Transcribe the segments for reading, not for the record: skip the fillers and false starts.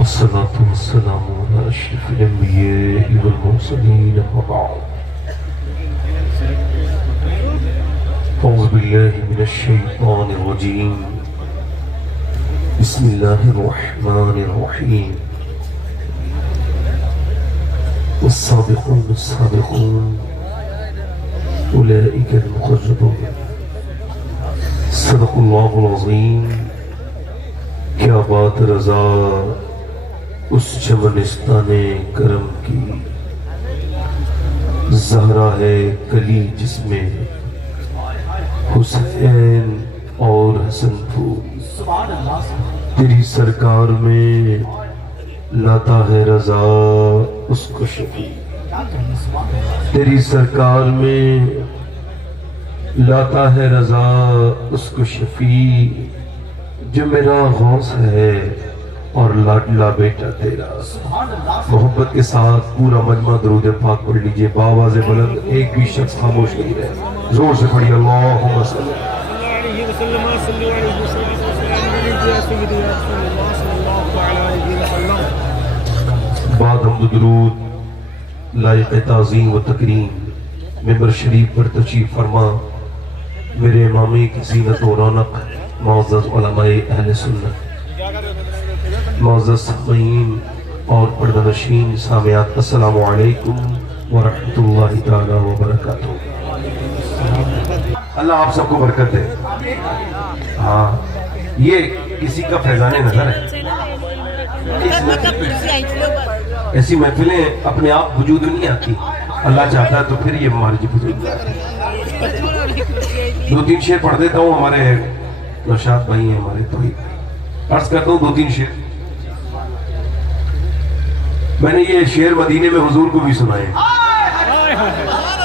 वस्सलातु वस्सलामु अला अशरफिल अंबिया'i वल मुरसलीन अम्मा बअद। औज़ु बिल्लाहि मिनश शैतानिर रजीम। बिस्मिल्लाहिर रहमानिर रहीम। वस्साबिक़ून अस्साबिक़ून उलाइकल मुक़र्रबून। सदक़ल्लाहुल अज़ीम। क्या बात रज़ा उस चमनिस्ताने करम की, ज़हरा है कली जिसमें हुसैन और हसन फूल। तेरी सरकार में लाता है रज़ा उसको शफी। तेरी सरकार में लाता है रज़ा उसको शफी, जो मेरा गौस है और लाडला बेटा तेरा। मोहब्बत के साथ पूरा मजमा दरूद पाक पढ़ लीजिए बावाज़े बुलंद, एक भी शख्स खामोश नहीं रहे। जोर से पढ़िए अल्लाहुम्मा सल्ली अलैहि वसल्लम। बाद हम्द दुरूद लायक ताज़ीम व तकरीम मिंबर शरीफ पर तशरीफ फरमा मेरे इमामी की ज़ीनत व रौनक मुअज़्ज़ज़ उलमाए अहले सुन्नत, मुअज़्ज़ज़ सामीईन और पर्दानशीन सामियात, अस्सलामु अलैकुम व रहमतुल्लाहि तआला व बरकातुहू। अल्लाह आप सबको बरकत दे। हाँ, ये किसी का फैजाने नजर है। ऐसी महफिलें अपने आप वजूद नहीं आती, अल्लाह चाहता है तो फिर ये हमारी वजूद आए। दो तीन शेर पढ़ देता हूँ, हमारे नौशाद भाई हैं हमारे, तो अर्ज करता हूँ दो तीन शेर। मैंने ये शेर मदीने में हुजूर को भी सुनाए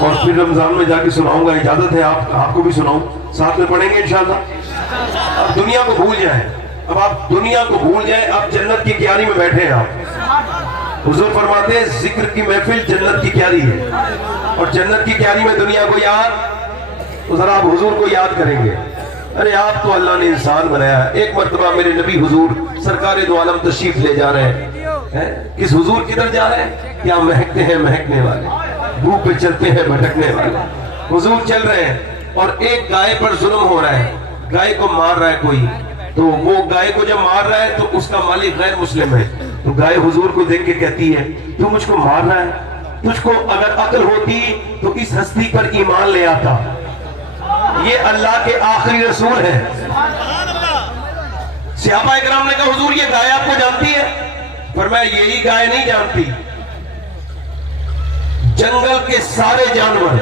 और फिर रमजान में जाके सुनाऊंगा। इजाजत है आपको भी सुनाऊं, साथ में पढ़ेंगे इंशाल्लाह। अब दुनिया को भूल जाएं, अब आप दुनिया को भूल जाएं, आप जन्नत की क्यारी में बैठे हैं। आप हुजूर फरमाते हैं जिक्र की महफिल जन्नत की क्यारी है, और जन्नत की क्यारी में दुनिया को याद, तो जरा आप हुजूर को याद करेंगे। अरे आप तो अल्लाह ने इंसान बनाया है। एक मर्तबा मेरे नबी हुजूर सरकार दो आलम तशरीफ ले जा रहे हैं। किस हुजूर किधर जा रहे हैं? क्या महकते हैं महकने वाले, भूख पे चलते हैं भटकने वाले। हुजूर चल रहे हैं और एक गाय पर जुल्म हो रहा है, गाय को मार रहा है कोई, तो वो गाय को जब मार रहा है तो उसका मालिक गैर मुस्लिम है। तो गाय हुजूर को देख के कहती है तू मुझको मार रहा है, तुझको अगर अक्ल होती तो इस हस्ती पर ईमान ले आता। ये अल्लाह के आखिरी रसूल है। सहाबा इकराम ने कहा हुजूर ये गाय आपको जानती है? फरमाया यही गाय नहीं जानती, जंगल के सारे जानवर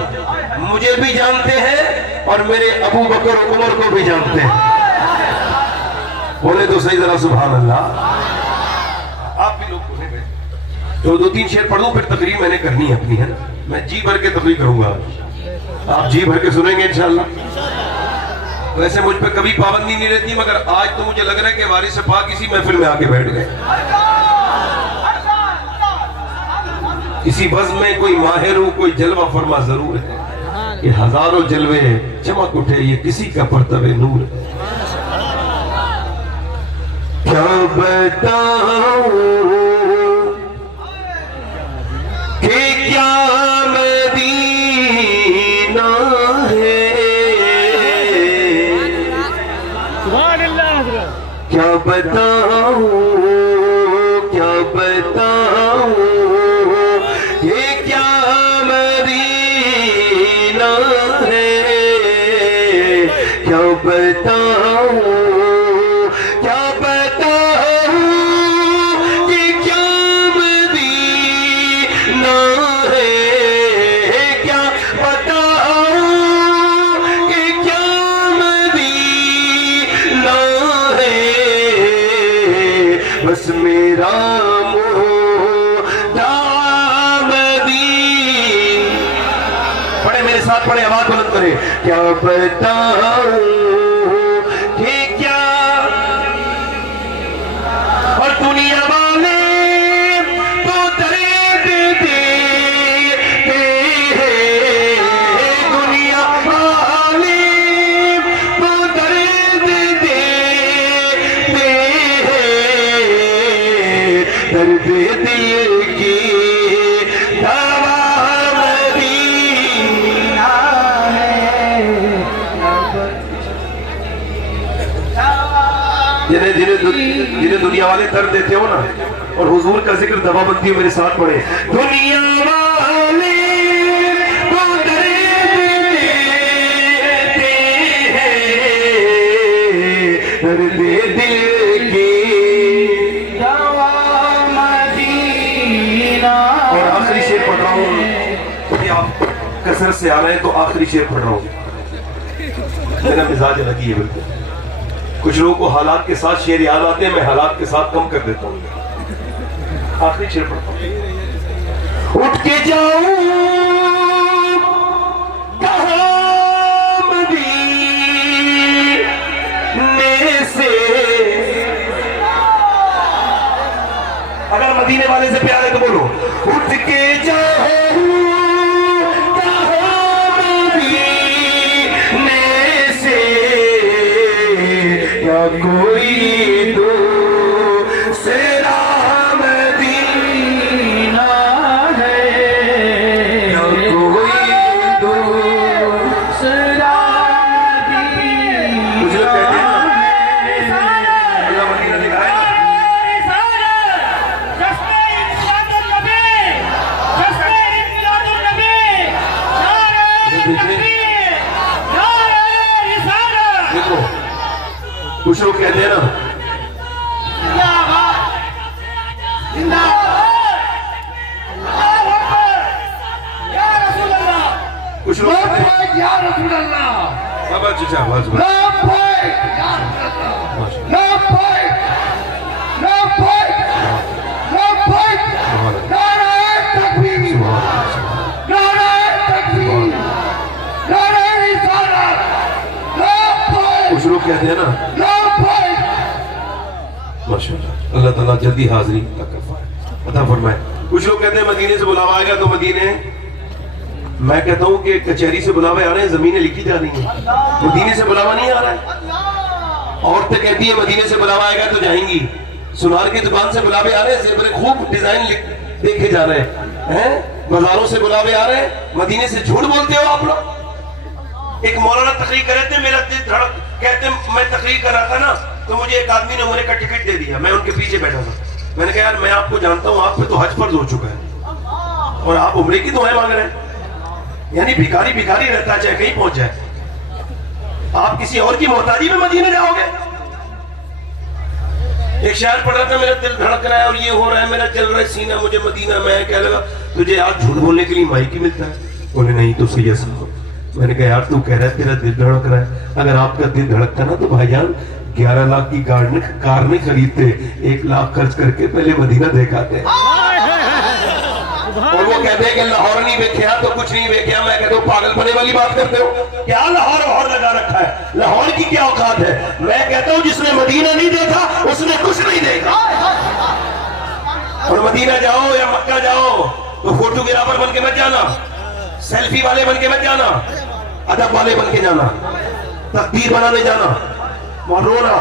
मुझे भी जानते हैं और मेरे अबू बकर उमर को भी जानते हैं। बोले तो सही जरा सुभान अल्लाह। आप भी लोग बोले तो दो तीन शेर पढ़ दूं, फिर तकरीर मैंने करनी है अपनी, है ना। मैं जी भर के तकरीर करूंगा, आप जी भर के सुनेंगे इंशाल्लाह। वैसे मुझ पे कभी पाबंदी नहीं रहती, मगर आज तो मुझे लग रहा है कि वारिस पाक इसी महफिल में आके बैठ गए। इसी बज़्म में कोई माहिर हो, कोई जलवा फरमा जरूर है। ये हजारों जलवे चमक उठे, ये किसी का परतवे नूर है। क्या बताऊं कि क्या मदीना है, क्या बताऊं क्या बताऊं ये क्या मदीना है, क्या बताऊं क्या बताऊं ये क्या मदीना है, क्या बताऊं ये क्या मदीना है। बस मेरा साथ पढ़े, आवाज बुलंद करे। क्या बताऊं कि क्या, और दुनिया वाले तो दर्द देते हैं, दुनिया वाले तो दर्द देते हैं, दर्द दिल की दवा मदीना है। जिन्हें दुनिया वाले दर्द देते हो ना, और हुजूर का जिक्र दवा बनती हो, मेरे साथ पढ़े। दुनिया वाले दर्द दिल की दवा मदीना। और आखिरी शेर पढ़ रहा हूँ, अभी आप कसरत से आ रहे हैं तो आखिरी शेर पढ़ रहा हूँ। मेरा मिजाज अलग ही है बिल्कुल। कुछ लोगों को हालात के साथ शेर याद आते हैं, मैं हालात के साथ कम कर देता हूँ। आखिरी शेर पढ़ता हूँ। उठ के जाऊं कहाँ मदीने से, अगर मदीने वाले से प्यार है तो बोलो। उठ के जाऊं कहाँ मदीने से, या कोई दूसरा मदीना है, या कोई दूसरा मदीना। देखो कुछ लोग कहते हैं ना, कुछ लोग कुछ लोग कहते हैं ना, माशाअल्लाह अल्लाह ताला जल्दी हाजिरी अता फरमाए। कुछ लोग कहते हैं मदीने से बुलावा आएगा तो मदीने, मैं कहता हूं कि कचहरी से बुलावे आ रहे हैं, जमीनें लिखी जा रही हैं, मदीने से बुलावा नहीं आ रहा है। औरतें कहती है मदीने से बुलावा आएगा तो जाएंगी, सुनार की दुकान से बुलावे आ रहे हैं, बड़े खूब डिजाइन देखे जा रहे हैं, बाजारों से बुलावे आ रहे हैं, मदीने से झूठ बोलते हो आप लोग। एक मौलाना तकरीर कर रहे थे, मेरा दिल धड़क, कहते मैं तकरीर कर रहा था ना तो मुझे एक आदमी ने उम्र का टिकट दे दिया, मैं उनके पीछे बैठा था। मैंने कहा यार मैं आपको जानता हूँ, आप पे तो हज फर्ज हो चुका है और आप उम्रे की दुआएं मांग रहे हैं, यानी भिखारी भिखारी रहता है चाहे कहीं पहुंच जाए, आप किसी और की मोहताजी में मदीने जाओगे। एक शायर पढ़ रहा था, मेरा दिल धड़क रहा है और ये हो रहा है, मेरा चल रहा है सीना, मुझे मदीना। मैं क्या लगा तुझे आज झूठ बोलने के लिए माइक मिलता है? बोले नहीं तो सही है साहब। मैंने कहा यार तू कह रहा है तेरा दिल धड़क रहा है, अगर आपका दिल धड़कता ना तो भाईजान 11 लाख की कार नहीं खरीदते, 1 लाख खर्च करके पहले मदीना देखाते। और वो कहते हैं कि लाहौर नहीं देखा तो कुछ नहीं देखा। मैं कहता हूँ पागल बने वाली बात करते हो क्या? लाहौर लगा रखा है, लाहौर की क्या औकात है? मैं कहता हूँ जिसने मदीना नहीं देखा उसने कुछ नहीं देखा। और मदीना जाओ या मक्का जाओ तो फोटोग्राफर बन के मत जाना, सेल्फी वाले बन के मत जाना, अदब वाले बन के जाना, तकदीर बनाने जाना, वहां रोना,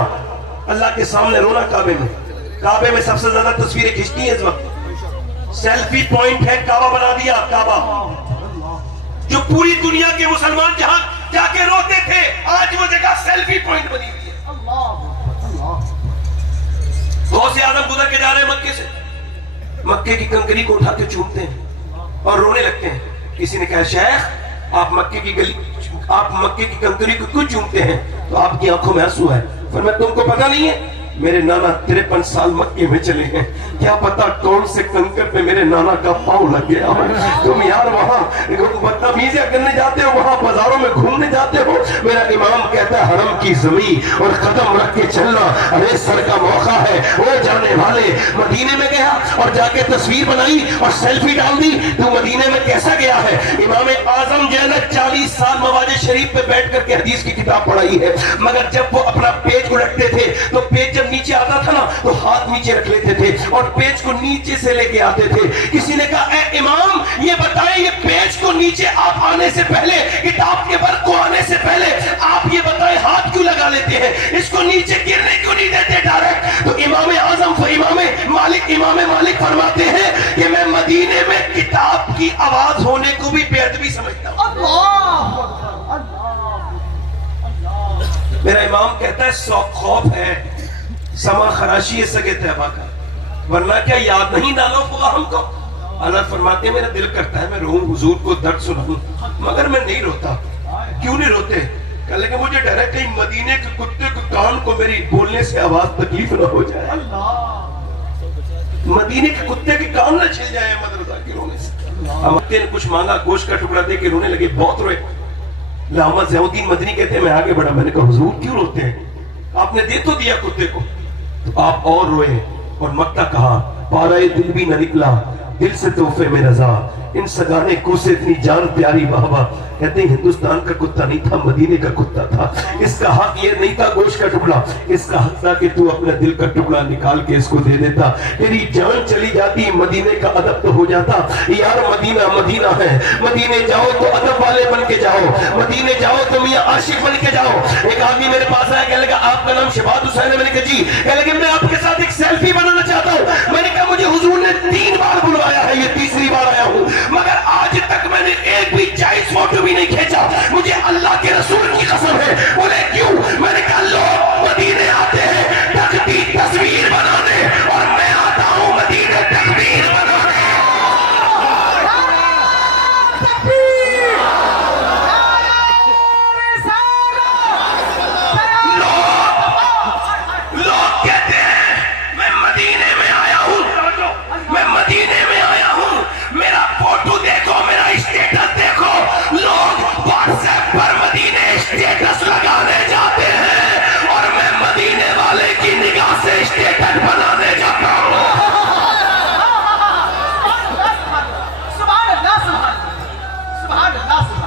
अल्लाह के सामने रोना। काबे में सबसे ज्यादा तस्वीरें खींचती है इस वक्त, सेल्फी पॉइंट है, काबा बना दिया। काबा जो पूरी दुनिया के मुसलमान जहां जाके रोते थे, आज वो जगह सेल्फी पॉइंट बनी हुई है। गौसे आजम गुजर के जा रहे हैं मक्के से, मक्के की कंकरी को उठा के चूमते हैं और रोने लगते हैं। किसी ने कहा शेख आप मक्के की कंकरी को क्यों चूमते हैं? तो आपकी आंखों में आंसू है। पर मैं तुमको पता नहीं है मेरे नाना 53 साल मक्के में चले हैं, क्या पता कौन से कंकर पे मेरे नाना का पांव लग गया हो। तुम यार वहां बदतमीजियां करने जाते हो, वहां बाजारों में घूमने जाते हो। मेरा इमाम कहता है हरम की जमीन और कदम रख के चलना अरे सर का मौका है। वो जाने वाले मदीने में गया और जाके तस्वीर बनाई और सेल्फी डाल दी। तू मदीने में कैसा गया है? इमाम आजम जो है ना 40 साल मवाजे शरीफ पे बैठ करके हदीस की किताब पढ़ाई है, मगर जब वो अपना पेज उलटते थे तो पेज जब नीचे आता था ना तो हाथ नीचे रख लेते थे और पेज को नीचे से लेके आते थे। किसी ने कहा, ए इमाम ये बताएं, ये पेज को नीचे आप आने से पहले, किताब के वर्क को आने से पहले आप ये बताएं हाथ क्यों लगा लेते हैं, इसको नीचे गिरने क्यों नहीं देते डायरेक्ट? तो इमाम आजम इमाम मालिक फरमाते हैं कि मैं मदीने में किताब की आवाज होने को भी बेअदबी समझता हूं। मेरा इमाम कहता है खौफ है समा खराशी है सगे तैबा का, वरना क्या याद नहीं डालो होगा हमको। अल्लाह फरमाते हैं मेरा दिल करता है मैं रोऊं, हुजूर को दर्द सुनाऊं, मगर मैं नहीं रोता। क्यों नहीं रोते? कह लगे मुझे डर है कहीं मदीने के कुत्ते के कान को मेरी बोलने से आवाज तकलीफ ना हो जाए, मदीने के कुत्ते के कान न छिल जाए मदरसा के रोने से। अमते ने कुछ मांगा, गोश्त का टुकड़ा दे के रोने लगे, बहुत रोए। लामा ज़ियाउद्दीन मदनी कहते हैं मैं आगे बढ़ा, मैंने कहा हुजूर क्यों रोते हैं, आपने दे तो दिया कुत्ते को। तो आप और रोए और मक्ता कहा, पाराए दिल भी न निकला दिल से तोहफे में रजा, इन सगाने को से इतनी जान प्यारी बाबा। कहते हैं हिंदुस्तान का कुत्ता नहीं था, मदीने का कुत्ता था। इसका हक ये नहीं था गोश्त का टुकड़ा, इसका हक था कि तू अपने दिल का टुकड़ा निकाल के इसको दे देता। तेरी जान चली जाती, मदीने का अदब तो हो जाता। यार मदीना मदीना है, मदीने जाओ तो अदब वाले बन के जाओ, मदीने जाओ तो मियां आशिक बन के जाओ। एक आदमी मेरे पास आया, कहने लगा आपका नाम शबाद हुसैन है? मैंने कहा जी। कहने लगे मैं आपके साथ एक सेल्फी बनाना चाहता हूँ। मैंने कहा मुझे हुजूर ने 3 बार बुलवाया है, ये तीसरी बार आया हूँ, मगर आज तक मैंने एक भी जायज फोटो भी नहीं खींचा। मुझे अल्लाह के रसूल की कसम है। बोले क्यों? मैंने कहा लोग मदीने आते हैं तकदीर तस्वीर बनाने और मैं आता हूं मदीने तकदीर बनाने। लोग कहते हैं मैं मदीने में आया हूं, मैं मदीने में आया हूं, मेरा फोटो देखो, मेरा स्टेटस देखो। लोग व्हाट्सएप पर मदीने स्टेटस लगाने जाते हैं और मैं मदीने वाले की निगाह से स्टेटस बनाने जाता हूं।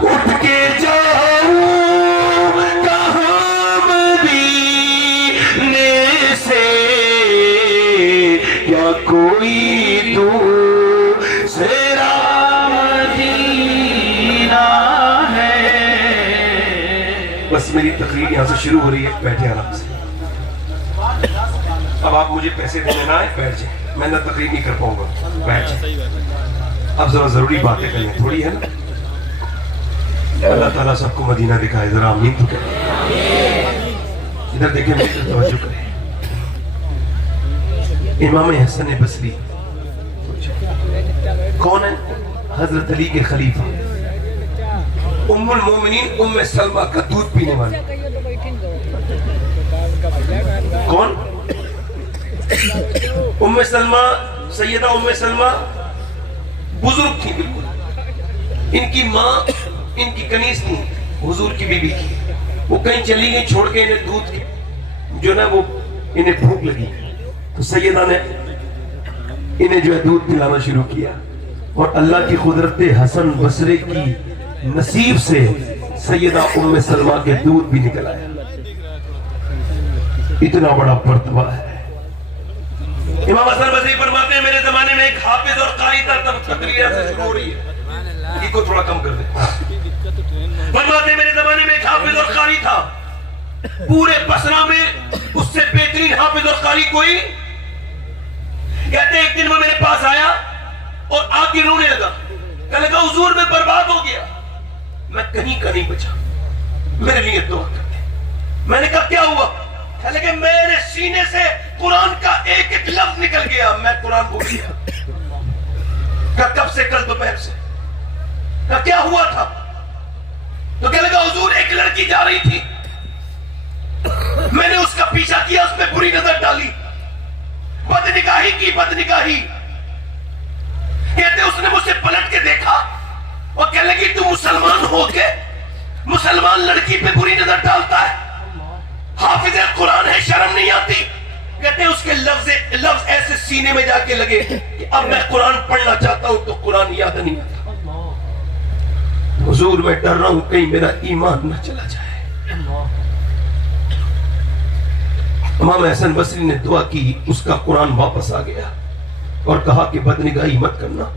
उठ के जाऊं कहां मदीने से, या कोई दूसरा बस मेरी तकरीर यहाँ से शुरू हो रही है, बैठे आराम से। अब आप मुझे पैसे देने ना आए, बैठ जाए, मैं ना तकरीर नहीं कर पाऊंगा, बैठ जाए। अब जरा जरूरी बातें करनी थोड़ी है ना। अल्लाह ताला सबको मदीना दिखाए, जरा आमीन तो करें। इधर देखिए, मेरी तरफ तवज्जो करें। इमाम हसन बसरी कौन है? हजरत अली के खलीफा, उम्मुल मोमिनीन उम्मे सलमा का दूध पीने वाले। कौन? उम्मे सलमा, सैयदा उम्मे सलमा बुजुर्ग थी बिल्कुल। इनकी माँ इनकी कनीज थी, हुजूर की बीबी थी। वो कहीं चली गई, छोड़ के इन्हें दूध जो ना, वो इन्हें भूख लगी तो सैयदा ने इन्हें जो है दूध पिलाना शुरू किया। और अल्लाह की कुदरत हसन बसरे की नसीब से सैयदा उम्मे सलमा के दूध भी निकल आया। इतना बड़ा मर्तबा है। इमाम हसन बसरी फरमाते हैं मेरे जमाने में एक हाफिज और कारी था, तब तकरीर से शुरू हो रही है, इसको थोड़ा कम कर दे। फरमाते हैं मेरे जमाने में एक हाफिज और कारी था, पूरे बसरा में उससे बेहतरीन हाफिज और कारी कोई। कहते एक दिन वो मेरे पास आया और आके रोने लगा, कहने लगा हुजूर मैं बर्बाद हो गया, मैं कहीं का नहीं बचा, मेरे लिए दुआ करते। मैंने कहा क्या हुआ? कहने लगे मेरे सीने से कुरान का एक एक लफ्ज निकल गया, मैं कुरान भूल गया। कब से? कल दोपहर से। क्या हुआ था? तो कहने लगा हुजूर एक लड़की जा रही थी, मैंने उसका पीछा किया, उस पर बुरी नजर डाली, बदनिगाही की, बदनिगाही। कहते उसने मुझसे पलट के देखा और कहने लगी तू मुसलमान होके मुसलमान लड़की पे बुरी नजर डालता है, हाफिज कुरान है, शर्म नहीं आती? कहते उसके लफ्ज ऐसे सीने में जाके लगे कि अब मैं कुरान पढ़ना चाहता हूं तो कुरान याद नहीं आता। हुजूर मैं डर रहा हूं कहीं मेरा ईमान न चला जाए। इमाम हसन बसरी ने दुआ की, उसका कुरान वापस आ गया और कहा कि बदनिगाही मत करना।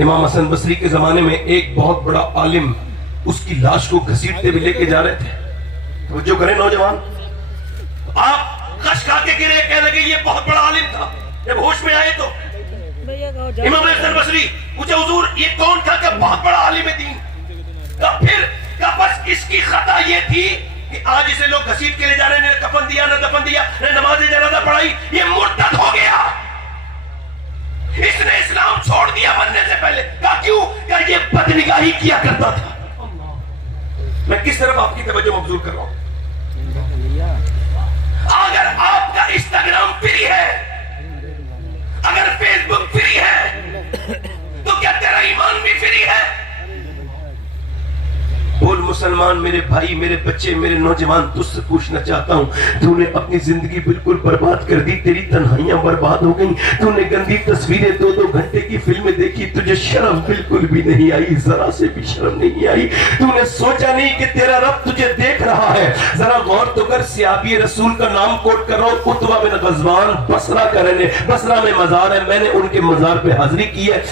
इमाम हसन बसरी के जमाने में एक बहुत बड़ा आलिम उसकी लाश को घसीटते भी लेके जा रहे थे। तो जो करें नौजवान, आप कश खा के गिरे, कहने लगे ये बहुत बड़ा आलिम था। जब होश में आए तो इमाम हसन बसरी पूछे, हुजूर ये कौन था? क्या बहुत बड़ा आलिम दीन का? फिर का बस इसकी खता ये थी कि आज इसे लोग घसीट के ले जा रहे हैं, न कफन दिया, न दफन दिया, न नमाज जनाजा पढ़ाई, ये मुर्तद हो गया, इसने इस्लाम छोड़ दिया बनने से पहले। का क्यों? क्या ये बदनिगाही किया करता था। मैं किस तरफ आपकी तवज्जो मबजूर कर रहा हूं? अगर आपका इंस्टाग्राम फ्री है, अगर फेसबुक फ्री है, तो क्या तेरा ईमान भी फ्री है? बोल मुसलमान, मेरे भाई, मेरे बच्चे, मेरे नौजवान, तुझसे पूछना चाहता हूँ, तूने अपनी जिंदगी बिल्कुल बर्बाद कर दी, तेरी तन्हाइयां बर्बाद हो गई, तूने गंदी तस्वीरें 2-2 घंटे की फिल्में देखी, तुझे शर्म बिल्कुल भी नहीं आई, जरा से भी शर्म नहीं आई। तूने सोचा नहीं कि तेरा रब तुझे देख रहा है। जरा गौर तो कर, सियाबी रसूल का नाम कोट कर रहा हूँ, उतबा बिन गज़वान, बसरा का रहने, बसरा में मजार है, मैंने उनके मजार पे हाजिरी की है।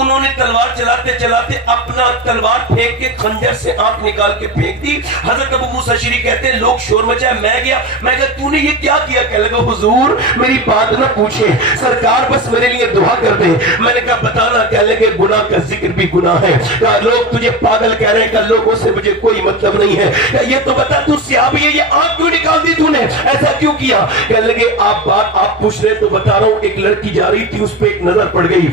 उन्होंने तलवार चलाते चलाते अपना तलवार फेंक के खंजर से आंख निकाल के फेंक दी। हजरत अबू मूसा अशरी कहते हैं लोग शोर मचाए, मैं गया, मैं कहा तूने ये क्या किया? कह लगा हुजूर मेरी बात ना पूछे, सरकार बस मेरे लिए दुआ कर दे। मैंने कहा बताना। कह लगे गुनाह का जिक्र भी गुनाह है। कहा लोग तुझे पागल कह रहे हैं, कहा लोगों से मुझे कोई मतलब नहीं है। कहा ये तो बता तू सियाबी है, ये आंख क्यों निकाल दी तूने, ऐसा क्यों किया? कह लगे आप पूछ रहे तो बता रहा हूं, एक लड़की जा रही थी, उस पर एक नजर पड़ गई।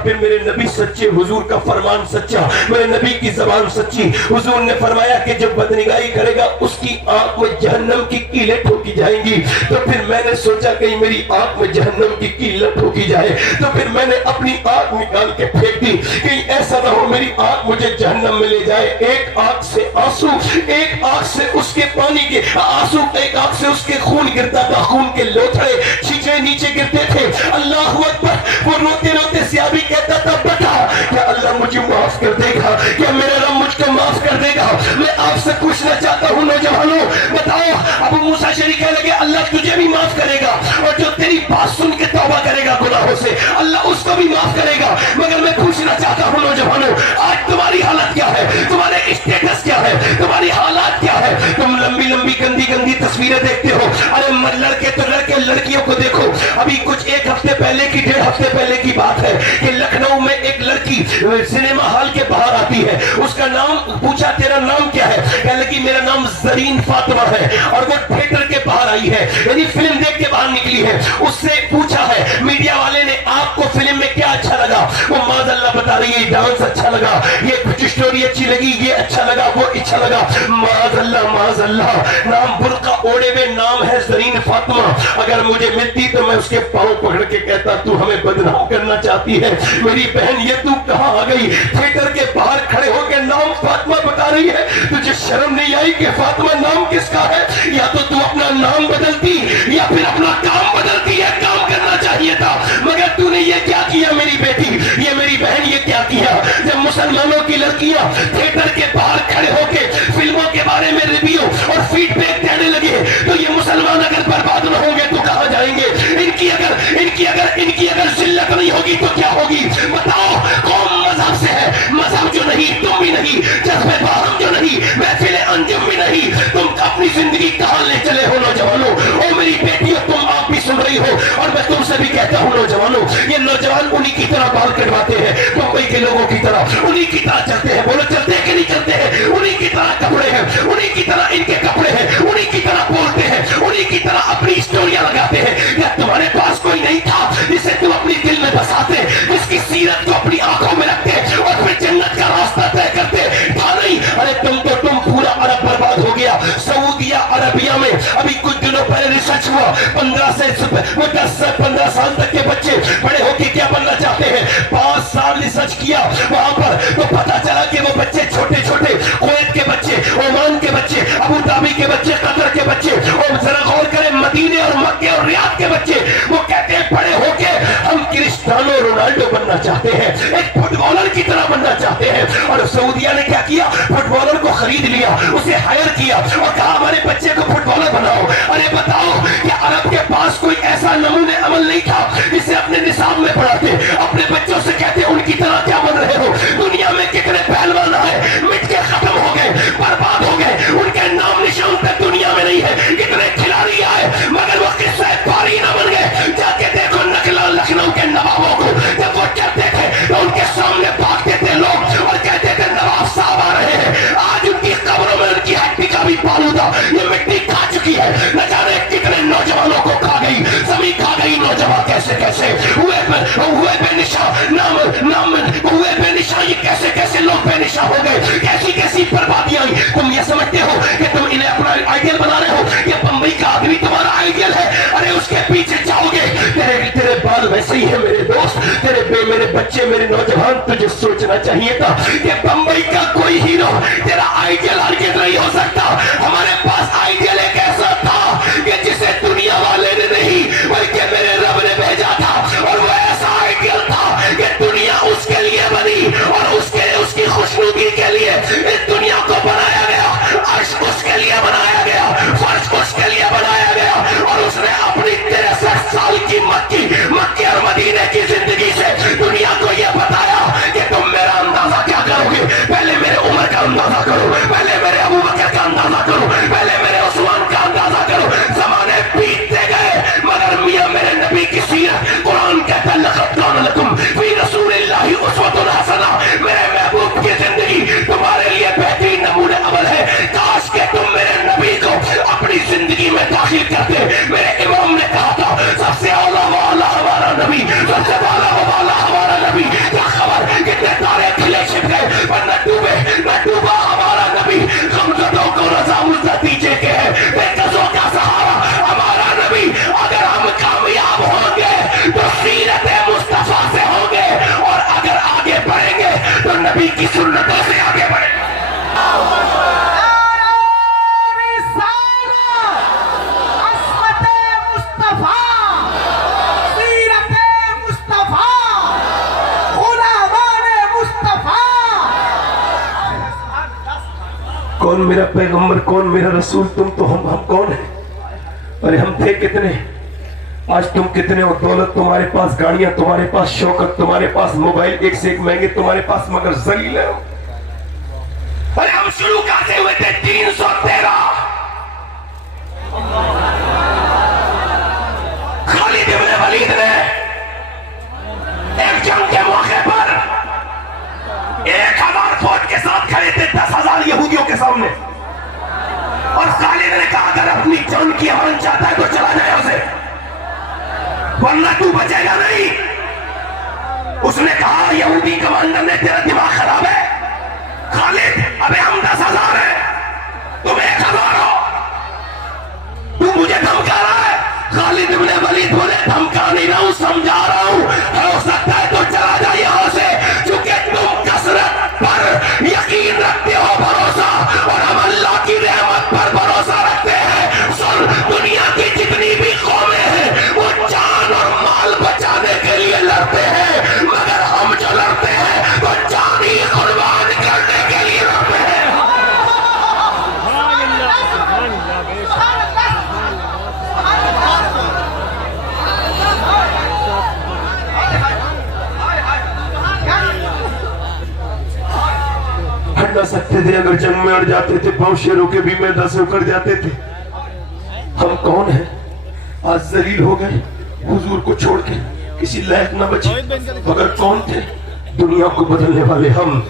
फिर मेरे नबी सच्चे, हुजूर का फरमान सच्चा, मेरे नबी की जबान सच्ची। हुजूर ने फरमाया कि जब बदनिगाही करेगा उसकी आंख में जहन्नम की कीलें ठोकी जाएंगी। तो फिर मैंने सोचा कहीं मेरी आंख में जहन्नम की कीलें ठोकी जाए, तो फिर मैंने अपनी आंख निकाल के फेंक दी, कहीं ऐसा ना हो मेरी आंख मुझे जहन्नम में ले जाए। एक आंख से आंसू, एक आंख से उसके पानी के आंसू, एक आंख से उसके खून गिरता था, खून के लोथड़े छींचे नीचे गिरते थे। अल्लाह अकबर। वो रोते रोते सियाबी कहता था बता, क्या अल्लाह मुझे माफ कर देगा? क्या मेरा रब मुझको माफ कर देगा? मैं आपसे पूछना चाहता हूं नौजवानों, बताओ। अबू मूसा अशरी कहने लगे अल्लाह तुझे भी माफ करेगा, और जो तेरी बात सुन के तौबा करेगा गुनाहों से, अल्लाह उसको भी माफ करेगा। मगर मैं पूछना चाहता हूं नौजवानों, आज तुम्हारी हालत क्या है? तुम्हारे स्टेटस क्या है? तुम्हारी हालात क्या है? तुम लंबी लंबी गंदी गंदी तस्वीरें देखते हो। अरे लड़के तो लड़के, लड़कियों को देखो। अभी कुछ 1 हफ्ते पहले की, 1.5 हफ्ते पहले की बात है कि लखनऊ में एक लड़की सिनेमा हॉल के बाहर आती है, उसका नाम पूछा तेरा नाम क्या है? कह लगी मेरा नाम ज़रीन फातिमा है, और वो थिएटर के बाहर आई है, यानी फिल्म देख के बाहर निकली है। उससे पूछा है मीडिया वाले ने आपको फिल्म में क्या अच्छा लगा? वो माज़अल्लाह बता रही है डांस अच्छा लगा, ये कुछ स्टोरी अच्छी लगी, ये अच्छा लगा, वो अच्छा लगा। माज़अल्लाह माज़अल्लाह, नाम बुर्का ओढ़े हुए नाम है ज़रीन फातिमा। अगर मुझे मिलती तो मैं उसके पांव पकड़ के कहता तू हमें बदनाम करना चाहती है मेरी बहन, ये तू कहां आ गई? थिएटर के बाहर खड़े होकर नाम फातिमा बता रही है, तुझे शर्म नहीं आई कि फातिमा नाम किसका है? या तो तू अपना नाम बदलती या फिर अपना काम बदलती है, काम करना चाहिए था। मगर तूने ये क्या किया मेरी बेटी, ये मेरी बहन, ये क्या किया? जब मुसलमानों की लड़कियां थिएटर के बाहर खड़े होकर फिल्मों के बारे में रिव्यू और फीडबैक देने लगे, तो ये मुसलमान अगर बर्बाद न होंगे तो कहां जाएंगे? इनकी अगर जिल्लत नहीं होगी तो क्या होगी? बताओ। कौन मजहब से है? मजहब जो नहीं, तुम भी नहीं, जज्बे बाहम जो नहीं, महफिल अंजुम भी नहीं, तुम अपनी जिंदगी कहां ले चले हो नौजवानों? ओ मेरी बेटियों, तुम आप भी सुन रही हो, और मैं तुमसे भी कहता हूं नौजवानों, ये नौजवान उन्हीं की तरह बाल कटवाते हैं, मुंबई के लोगों की तरह, उन्हीं की तरह चलते हैं। बोलो चलते हैं कि नहीं चलते हैं? उन्हीं की तरह कपड़े हैं, उन्हीं की तरह इनके कपड़े हैं, उन्हीं की तरह बोलते हैं, उन्हीं की तरह अपनी स्टोरियां लगाते हैं। क्या तुम्हारे पास कोई नहीं था जिसे तुम अपनी दिल में बसाते, जिसकी सीरत को अपनी आंखों में रखते और फिर जन्नत का रास्ता तय करते? था नहीं। अरे तुम पूरा अरब बर्बाद हो गया। सऊदिया अरबिया में अभी कुछ दिनों पहले रिसर्च हुआ, 15 से 15 साल तक के बच्चे बड़े होकर क्या बनना चाहते हैं? 5 साल रिसर्च किया वहां पर, तो पता चला कि वो बच्चे छोटे छोटे, कुवैत के बच्चे, ओमान के बच्चे, अबू धाबी के बच्चे, कतर के बच्चे, और जरा गौर करें मदीने और मक्के और रियाद के बच्चे, वो कहते हैं बड़े होके हम क्रिस्टियानो रोनाल्डो बनना चाहते हैं, एक फुटबॉलर की तरह बनना चाहते हैं। और सऊदिया ने क्या किया? फुटबॉलर को खरीद लिया, उसे हायर किया और कहा हमारे बच्चे को फुटबॉलर बनाओ। अरे बताओ, नहीं था, इसे अपने निसाब में पढ़ाते, अपने बच्चों से कहते उनकी तरह क्या बन रहे हो। दुनिया में कितने पहलवान आए, मिट के खत्म हो गए, बर्बाद हो गए, उनके नाम निशान तक दुनिया में नहीं है। कितने खिलाड़ी आए मगर वो किससे पारी ना बन गए। जाके देखो लखनऊ के नवाबों को, जब वो चलते थे तो उनके सामने भागते थे लोग और कहते थे नवाब साहब आ रहे हैं। आज उनकी कब्रों में उनकी हड्डी का भी बारूदा ये मिट्टी खा चुकी है। न जाने कितने नौजवानों को खा गई, जमीन खा गई। नौजवान कैसे कैसे हुए बेनिशान, नाम हुए बेनिशान। ये कैसे कैसे लोग बेनिशान हो गए, कैसी कैसी बर्बादियां। तुम ये समझते हो कि तुम इन्हें अपना आइडियल बना रहे हो। ये बंबई का आदमी तुम्हारा आइडियल है, अरे उसके पीछे जाओगे तेरे बाल वैसे ही है मेरे दोस्त, मेरे बच्चे, मेरे नौजवान। तुझे सोचना चाहिए था कि बंबई का कोई हीरो तेरा आइडियल हरगिज़ नहीं हो सकता। हमारे पास आइडियल एक ऐसा था कि जिसे दुनिया वाले ने नहीं बल्कि मेरे रब ने भेजा था, और वो ऐसा आइडियल था कि दुनिया उसके लिए बनी और उसकी खुशनुदी के लिए इस दुनिया को बनाया गया। अर्श उसके लिए बनाया गया, फर्श उसके लिए बनाया गया, और उसने अपनी 63 साल की मक्की और मदीने की जिंदगी से दुनिया को यह बताया कि तुम मेरा अंदाजा क्या करोगे। पहले मेरे उमर का अंदाजा करो, पहले मेरे अबू बकर का अंदाजा करो, पहले मेरे उस्मान का अंदाजा करो। जमाने बीतते गए मगर मियां मेरे नबी की सीरत, कुरान कहता है लक़द कान लकुम फी रसूलिल्लाहि उस्वतुन हसना। मेरे महबूब की जिंदगी तुम्हारे लिए बेहतरीन नमूने अमल है। काश के तुम मेरे नबी को अपनी जिंदगी में दाखिल करते। मेरे इमाम ने कहा था सबसे आला वाला हमारा नबी, सबसे वाला हमारा नबी। क्या खबर कितने तारे खिले छिप गए पर न डूबा हमारा नबी। गमज़दों को रज़ा उस नतीजे के है, बेकसों का सहारा हमारा नबी। अगर हम कामयाब होंगे तो सीरत मुस्तफा से होंगे, और अगर आगे बढ़ेंगे तो नबी की सुन्नतों से आगे बढ़ेंगे। कौन मेरा पैगंबर, कौन मेरा रसूल, तुम तो हम कौन है। अरे हम थे कितने, आज तुम कितने हो। दौलत तुम्हारे पास, गाड़ियां तुम्हारे पास, शौकत तुम्हारे पास, मोबाइल एक से एक महंगे तुम्हारे पास, मगर जलील है। अरे हम शुरू करते हुए थे 313। खालिद इब्न वलीद ने एक जंग के मौके पर 1000 फौज के साथ खड़े थे 10,000 यहूदियों के सामने, और खालिद ने कहा अगर अपनी जान की अमन चाहता है तो चला जाए उसे, वरना तू बचेगा नहीं। उसने कहा यहूदी कमांडर ने तेरा दिमाग खराब है खालिद, अबे हम 10,000 है, तुम 1,000 हो, तू मुझे धमका रहा है। खालिद इब्न वलीद बोले धमका नहीं रहा हूं, समझा रहा हूं। हो सकता है तो चला जा यहां से, क्योंकि तुम कसरत पर यकीन रखते हो, भरोसा, और हम अल्लाह की रहमत पर भरोसा रखते हैं। सुन, दुनिया की जितनी भी कौमें हैं वो जान और माल बचाने के लिए लड़ते हैं, मगर हम जो लड़ते हैं वो जान ही कुर्बान करने के लिए लड़ते हैं। हट ना सकते थे, अगर जंग में अड़ जाते थे, पांव शेरों के भी मैदान से उखड़ जाते थे। हम कौन हैं, आज जलील हो गए, हुजूर को छोड़ के किसी लायक न बचे। मगर कौन थे, दुनिया को बदलने वाले हम।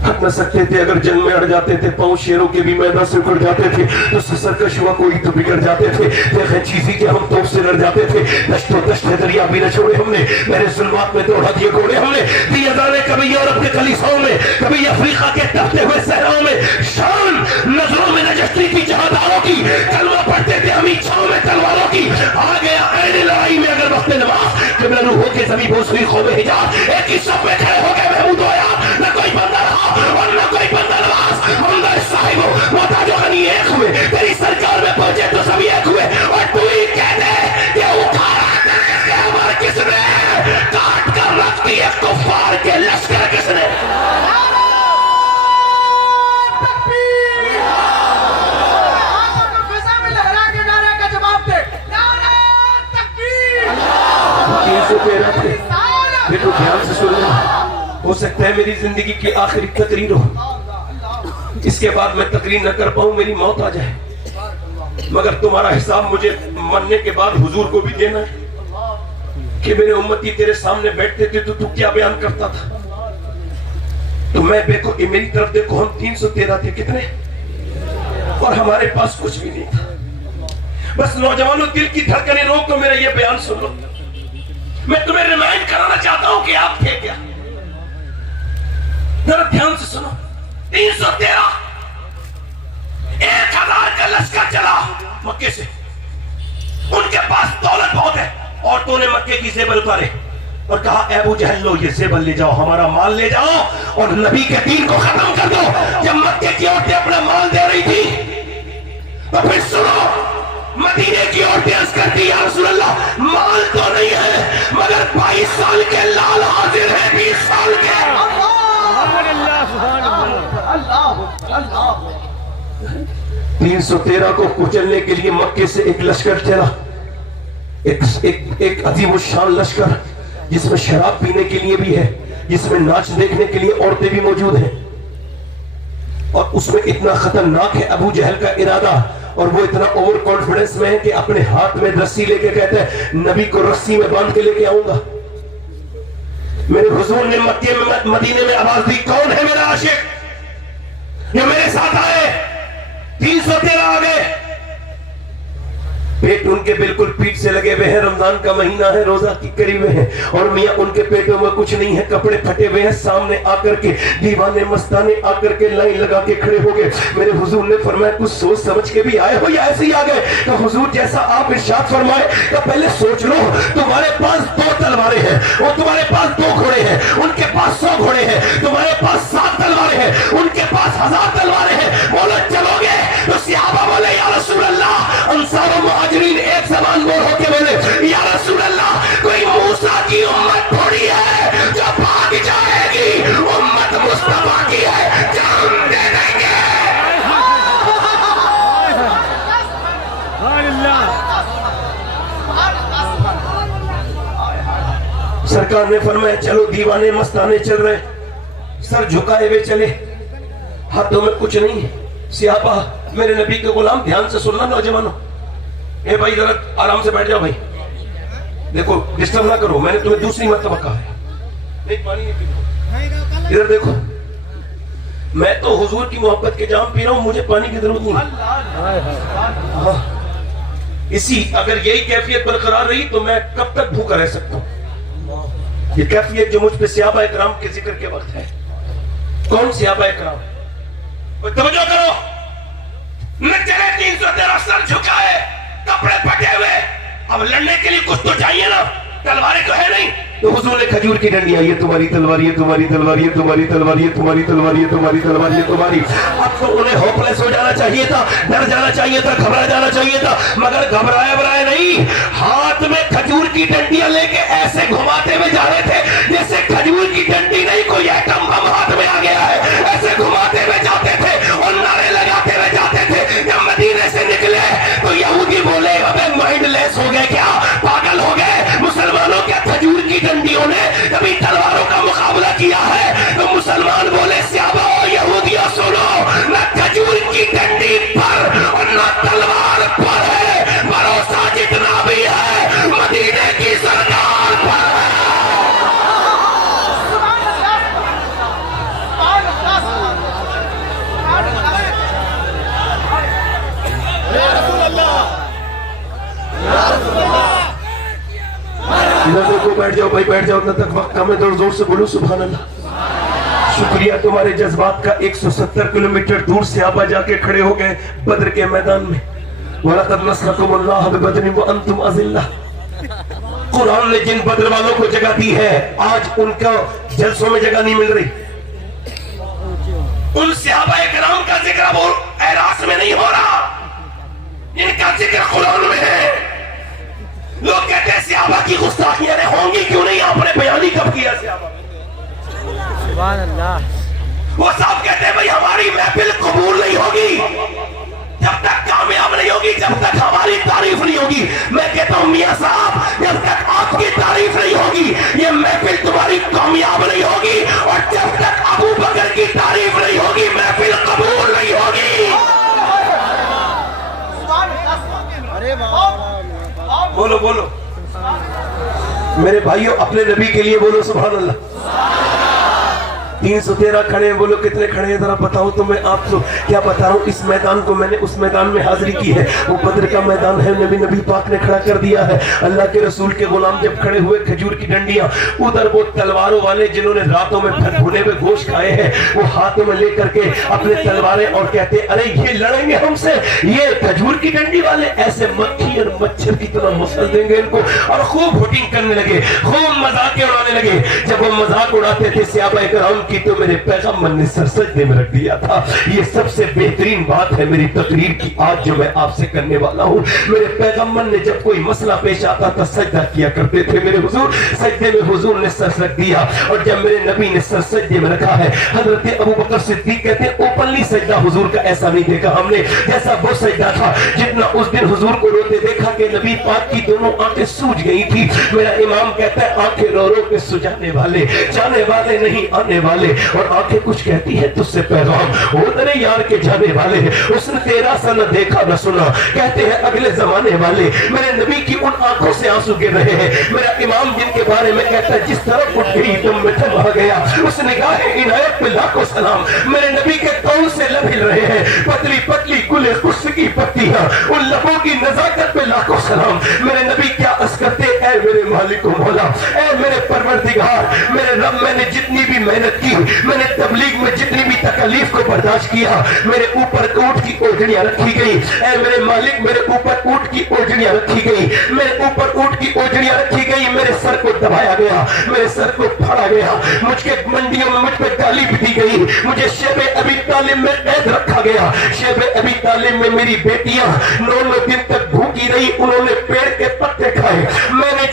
हट न सकते थे, अगर जंग में अड़ जाते थे, पांव शेरों के भी मैदान से उखड़ जाते थे, तो सरकश हुआ कोई तो बिगड़ जाते थे। देखे चीज़ी के हम तोप से लड़ जाते थे, दश्तो दश्त दरिया भी न छोड़े हमने, मेरे जुल्मात में तोड़ा दिए घोड़े हमने, दिए दाने कभी यूरोप के कलीसियाओं में, कभी अफ्रीका के तपते हुए सहराओं में। शान नजरों में नजस्ती थी जहादारों की, कलमा पढ़ते थे हम इच्छाओं में तलवारों की। आ गया ऐन लड़ाई में अगर वक्त नमाज, जब मैं रूहों के जमी बोझ हुई खौबे हिजाब, एक ही सब में खड़े हो गए महमूद हो यार, न कोई बंदा रहा और न कोई बंदा नवाज। हमदर्द साहिब मोहताज गनी एक हुए, तेरी सरकार में पहुंचे तो सभी एक हुए, और तू ही कह दे कि उखाड़ा तेरे से अमर किसने, काट कर रख दिए कुफ्फार के लश्कर किसने। फिजा में लहरा के नारे का जवाब दे, नारे फिर तो ध्यान से सुन लो, हो सकता है मेरी जिंदगी की आखिरी तकरीर हो, इसके बाद मैं तकरीर न कर पाऊं, मेरी मौत आ जाए, मगर तुम्हारा हिसाब मुझे मरने के बाद हुजूर को भी देना है कि मेरे उम्मती तेरे सामने बैठते थे तो तू क्या बयान करता था। तो मैं देखो, मेरी तरफ देखो, हम 313 थे, कितने, और हमारे पास कुछ भी नहीं था। बस नौजवानों, दिल की धड़कनें रोक तो मेरा ये बयान सुन लो। मैं तुम्हें रिमाइंड कराना चाहता हूं कि आप थे क्या। जरा ध्यान से सुनो, 313, 1000 का लश्कर चला मक्के से, उनके पास दौलत बहुत है। औरतों ने मक्के की जेबर उतारे और कहा, अबू जहल लो, ये जेबर ले जाओ, हमारा माल ले जाओ और नबी के दीन को खत्म कर दो। जब मक्के की औरतें अपना माल दे रही थी तो फिर सुनो, मदीने की औरतें अर्ज करती, या रसूल अल्लाह, माल तो नहीं है मगर 22 साल के लाल हाजिर है, 20 साल के। 313 को कुचलने के लिए मक्के से एक लश्कर चला, एक अजीम शान लश्कर, जिसमें शराब पीने के लिए भी है, जिसमें नाच देखने के लिए औरतें भी मौजूद हैं। और उसमें इतना खतरनाक है अबू जहल का इरादा, और वो इतना ओवर कॉन्फिडेंस में है कि अपने हाथ में रस्सी लेके कहते हैं, नबी को रस्सी में बांध के लेके आऊंगा। मेरे हुजूर ने मक्के में मदीने में आवाज दी, कौन है मेरा आशिक जो मेरे साथ आए। 313 आ गए, पेट उनके बिल्कुल पीठ से लगे हुए हैं, रमजान का महीना है, रोजा की करीब है, और मियां उनके पेटों में कुछ नहीं है, कपड़े फटे हुए हैं। सामने आकर के दीवाने मस्ताने आकर के लाइन लगा के खड़े हो गए। मेरे हुजूर ने फरमाया, कुछ सोच समझ के भी आए हो या ऐसे ही आ गए? तो हुजूर जैसा आप इरशाद फरमाए, तो पहले सोच लो, तुम्हारे पास 2 तलवारें हैं, और तुम्हारे पास 2 घोड़े हैं, उनके पास 100 घोड़े हैं, तुम्हारे पास 7 तलवारें हैं, उनके पास 1000 तलवारें हैं, बोलो चलोगे? तो सहाबा बोले, या रसूल अल्लाह, अंसार और मुहाजिरीन एक समान बोल होके बोले, या रसूल अल्लाह, कोई मूसा की उम्मत थोड़ी है जो भाग जाएगी, उम्मत मुस्तफा की है, जान दे देंगे। सरकार ने फरमाया, चलो दीवाने मस्ताने चल रहे, सर झुकाए हुए चले, हाथों में कुछ नहीं है। सियापा, मेरे नबी के गुलाम, ध्यान से सुनना नौजवानों, ए भाई जरा आराम से बैठ जाओ भाई, देखो डिस्टर्ब ना करो, मैंने तुम्हें दूसरी मर्तबा कहा है, नहीं पानी नहीं पीना। इधर देखो, मैं तो हुजूर की मोहब्बत के जाम पी रहा हूं, मुझे पानी की जरूरत नहीं। इसी अगर यही कैफियत बरकरार रही तो मैं कब तक भूखा रह सकता हूं। ये कैफियत जो मुझ पे सहाबा इकराम के जिक्र के वक्त है। कौन सहाबा इकराम? तवज्जो करो, न चले 313 सर झुकाए, कपड़े फटे हुए, अब लड़ने के लिए कुछ तो चाहिए ना, तलवारें तो है नहीं। तो हुजूर ने खजूर की डंडियां, ये तुम्हारी तलवार, ये तुम्हारी तलवार, ये तुम्हारी तलवार, ये तुम्हारी तलवार, ये तुम्हारी तलवार, ये तुम्हारी। अब तो उन्हें होपलेस हो जाना चाहिए था, डर जाना चाहिए था, घबरा जाना चाहिए था, मगर घबराए बराए नहीं, हाथ में खजूर की डंडियां लेके ऐसे घुमाते हुए जा रहे थे जैसे खजूर की डंडी नहीं, कोई एटम बम हाथ में आ गया है, ऐसे घुमाते हुए जाते थे और नारे लगाते हुए जाते थे। जब मदीने से निकले तो यहूदी बोले, अबे माइंडलेस हो गए क्या, पागल हो गए मुसलमानों, क्या खजूर की डंडियों ने कभी तलवारों का मुकाबला किया है? तो मुसलमान बोले, सहाबा और यहूदियों सुनो, न खजूर की डंडी पर और न तलवार पर है भरोसा, जितना भी है मदीने की सरकार पर है। को बैठ जाओ भाई, बैठ जाओ, तब तक वक्त कम है, जोर से बोलो सुभान अल्लाह। शुक्रिया तुम्हारे जज्बात का। 170 किलोमीटर दूर से आप जाके खड़े हो गए बद्र के मैदान में। वलक़द नसरकुमुल्लाह बिबद्रिन व अंतुम अज़िल्ला। कुरान ने जिन बद्र वालों को जगह दी है, आज उनका जलसों में जगह नहीं मिल रही। उन सहाबाए किराम का जिक्र वो एरास में नहीं हो रहा, इनका जिक्र कुरान में है। लोग कहते हैं सहाबा की गुस्ताखियां होंगी क्यों नहीं, आपने बयान ही कब किया सहाबा? सुभान अल्लाह। वो साहब कहते हैं भाई हमारी महफिल कबूल नहीं होगी जब तक कामयाब नहीं होगी, जब तक हमारी तारीफ नहीं होगी। मैं कहता हूं मियां साहब, जब तक आपकी तारीफ नहीं होगी ये महफिल तुम्हारी मेरे भाइयों अपने नबी के लिए बोलो सुभान अल्लाह। 313 खड़े हैं, बोलो कितने खड़े हैं जरा बताओ। तो मैं आपको क्या बता रहा हूँ, इस मैदान को मैंने उस मैदान में हाजिरी की है, वो बद्र का मैदान है, नबी पाक ने खड़ा कर दिया है। अल्लाह के रसूल के गुलाम जब खड़े हुए, खजूर की डंडियां, उधर वो तलवारों वाले जिन्होंने रातों में भुने हुए गोश्त खाए हैं, वो हाथों में लेकर के अपने तलवारें और कहते अरे ये लड़ेंगे हमसे, ये खजूर की डंडी वाले, ऐसे मक्खी और मच्छर की तरह मसल देंगे इनको। और खूब हुटिंग करने लगे, खूब मजाक उड़ाने लगे। जब वो मजाक उड़ाते थे सहाबा किराम की, तो मेरे पैगंबर ने सर सजदे में रख दिया था। ये सबसे बेहतरीन बात है मेरी तकरीर की आज जो मैं आपसे करने वाला हूँ। मेरे पैगंबर ने जब कोई मसला पेश आता था सजदा किया करते थे मेरे हुजूर। सजदे में हुजूर ने सर रख दिया, और जब मेरे नबी ने सर सजदे में रखा है, हजरत अबू बकर सिद्दीक कहते हैं ओपनली सजदा हुजूर का ऐसा नहीं देखा हमने जैसा वो सजदा था। जितना उस दिन हुजूर को रोते देखा कि नबी पाक की दोनों आंखें सूज गई थी। मेरा इमाम कहता है आंखें रो रो के सुझाने वाले, जाने वाले नहीं आने वाले, और आंखें कुछ कहती है तुझसे पैगाम, वो तेरे यार के जाने वाले, उसने तेरा सा न देखा न सुना, कहते हैं अगले जमाने वाले। मेरे नबी की उन आंखों से आंसू गिर रहे हैं। मेरा इमाम जिनके बारे में कहता है जिस तरफ उठ गई तुम में थमा गया, उस निगाह इनायत पे लाखों सलाम। मेरे नबी के कौन से लब हिल रहे हैं, पतली पतली गुले खुश्क की पत्तियां, उन लबों की नजाकत पे लाखों सलाम। मेरे नबी क्या अर्ज करते, ऐ मेरे मालिक मौला, ऐ मेरे परवरदिगार, मेरे रब, मैंने जितनी भी मेहनत की, मैंने तबलीग में जितनी भी तकलीफ को बर्दाश्त किया, मेरे ऊपर ऊंट की ओढ़नियां रखी गई। ऐ मेरे मालिक, मेरे ऊपर ऊंट की ओढ़नियां रखी गई, मेरे ऊपर ऊंट की ओढ़नियां रखी गई, मेरे सर को दबाया गया, मेरे सर को फाड़ा गया, मुझके मंडियों में मुझ पे गाली भी दी गई, मुझे शेबे अबी तालिब में कैद रखा गया। शेबे अबी तालिब में मेरी बेटियां 9 दिन तक भूखी रही, उन्होंने पेड़ के पत्ते खाए। मैंने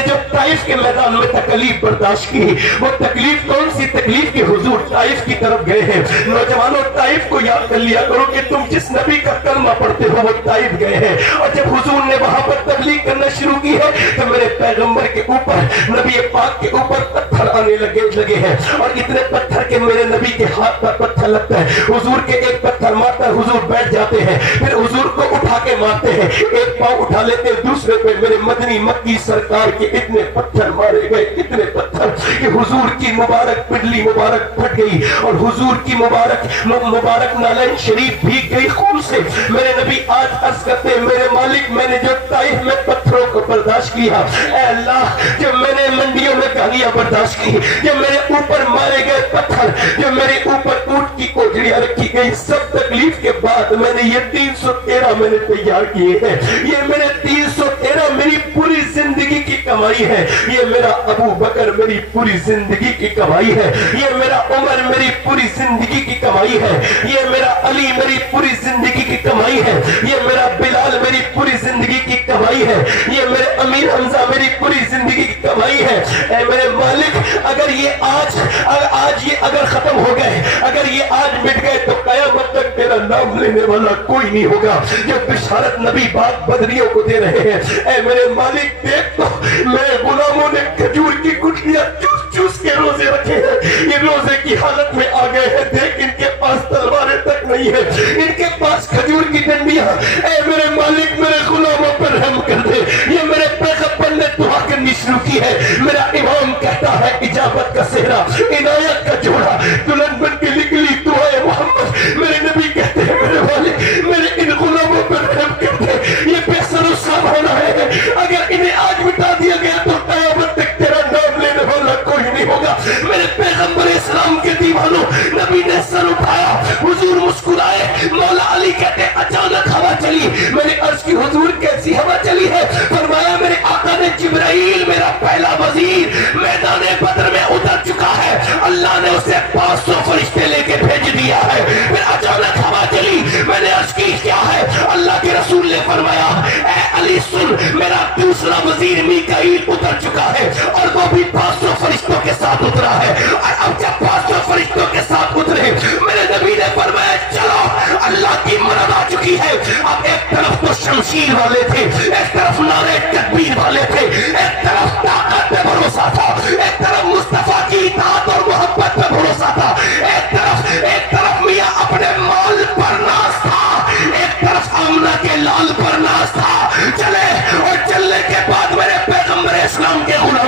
जो ताइफ के मैदान में तकलीफ बर्दाश्त की, वो तकलीफ कौन सी तकलीफ की हुजूर ताइफ की तरफ गए हैं। नौजवानों ताइफ को याद कर लिया करो कि तुम जिस नबी का कलमा पढ़ते हो वो ताइफ गए हैं, और जब हुजूर ने वहां पर तबलीग करना शुरू की है तो मेरे पैगंबर के ऊपर, नबी पाक के ऊपर पत्थर आने लगे हैं, और इतने पत्थर के मेरे नबी के हाथ पर पत्थर लगता है। हुजूर के एक पत्थर मारता है, हुजूर बैठ जाते हैं, फिर हुजूर को उठा के मारते हैं, एक पांव उठा लेते हैं, दूसरे पे मेरे मदनी मक्की सरकार के इतने पत्थर मारे गए, इतने पत्थर कि हुजूर की मुबारक पिंडली मुबारक फट गई, और हुजूर की मुबारक नालैन शरीफ भीग गई खून से। मेरे नबी आज अर्ज करते हैं, मेरे मालिक, मैंने जो ताइफ में पत्थरों को बर्दाश्त किया, ऐ अल्लाह, जब मैंने मंडियों में गालियां बर्दाश्त की, जब मेरे ऊपर मारे गए पत्थर, जब मेरे ऊपर ऊंट की ओढ़नियां रखी गई, सब तकलीफ के बाद मैंने ये 313 मैंने तैयार किए हैं। ये मेरे 313 मेरी पूरी जिंदगी की कमाई है। ये मेरा अबू बकर मेरी पूरी जिंदगी की कमाई है। ये मेरा उमर मेरी पूरी जिंदगी की कमाई है। ये मेरा अली मेरी पूरी जिंदगी की कमाई है। ये मेरा बिलाल मेरी पूरी जिंदगी की कमाई है। ये मेरे अमीर हमजा मेरी पूरी जिंदगी की कमाई है। ऐ मेरे मालिक, अगर ये आज ये अगर खत्म हो गए, अगर ये आज मिट गए, तो कयामत तक तेरा नाम लेने वाला कोई नहीं होगा। जो बिशारत नबी बाग बदरियों को दे रहे हैं, ऐ मेरे मालिक, देख तो मेरे गुलामों ने खजूर की गुठलियां चूस चूस के रोजे रखे हैं, ये रोजे की हालत में आ गए हैं। देख इनके पास तलवारें तक नहीं है, इनके पास खजूर की डंडियां। ऐ मेरे मालिक, मेरे गुलामों पर रहम कर दे। ये मेरे पैगंबर ने दुआ करनी शुरू की है। मेरा इमाम कहता है इजाबत का सेहरा, इनायत का जोड़ा, दुल्हन बन के निकली दुआए मोहम्मद। मेरे नबी कहते हैं, मेरे वाले, मेरे इन गुलामों पर रहम कर दे। ये बेसर सामान है, अगर इन्हें आज मिटा दिया गया तो कयामत तक तेरा नाम लेने वाला कोई नहीं होगा। मेरे पैगंबर इस्लाम के दीवानों, नबी ने सर उठाया, हुजूर मुस्कुराए। मौला अली कहते अचानक हवा चली। मैंने अर्ज की, हुजूर कैसी हवा चली है? फरमाया, मेरे आका ने जिब्राइल, मेरा पहला वजीर, मैदान बदर में उतर चुका है। अल्लाह ने उसे 500 फरिश्ते लेके भेज दिया है। फिर अचानक हवा चली। मैंने अर्ज की, क्या है? अल्लाह के रसूल ने फरमाया, ऐ अली सुन, मेरा दूसरा वजीर मीकाईल उतर चुका है, और वो भी 500 फरिश्तों के साथ उतरा है। और अब जब 500 फरिश्तों के साथ उतरे, मेरे नबी ने फरमाया, चलो, अल्लाह की मदद आ चुकी है। अब एक तरफ तो शमशीर वाले थे, एक तरफ नारे तकबीर वाले थे, एक तरफ ताकत पे भरोसा था, एक तरफ मुस्तफा की इताअत और मोहब्बत पे भरोसा था, एक तरफ मियां अपने माल पर नाज था, एक तरफ आमना के लाल पर नाज था। चले, और चलने के बाद मेरे पैगंबर इस्लाम के गुलाम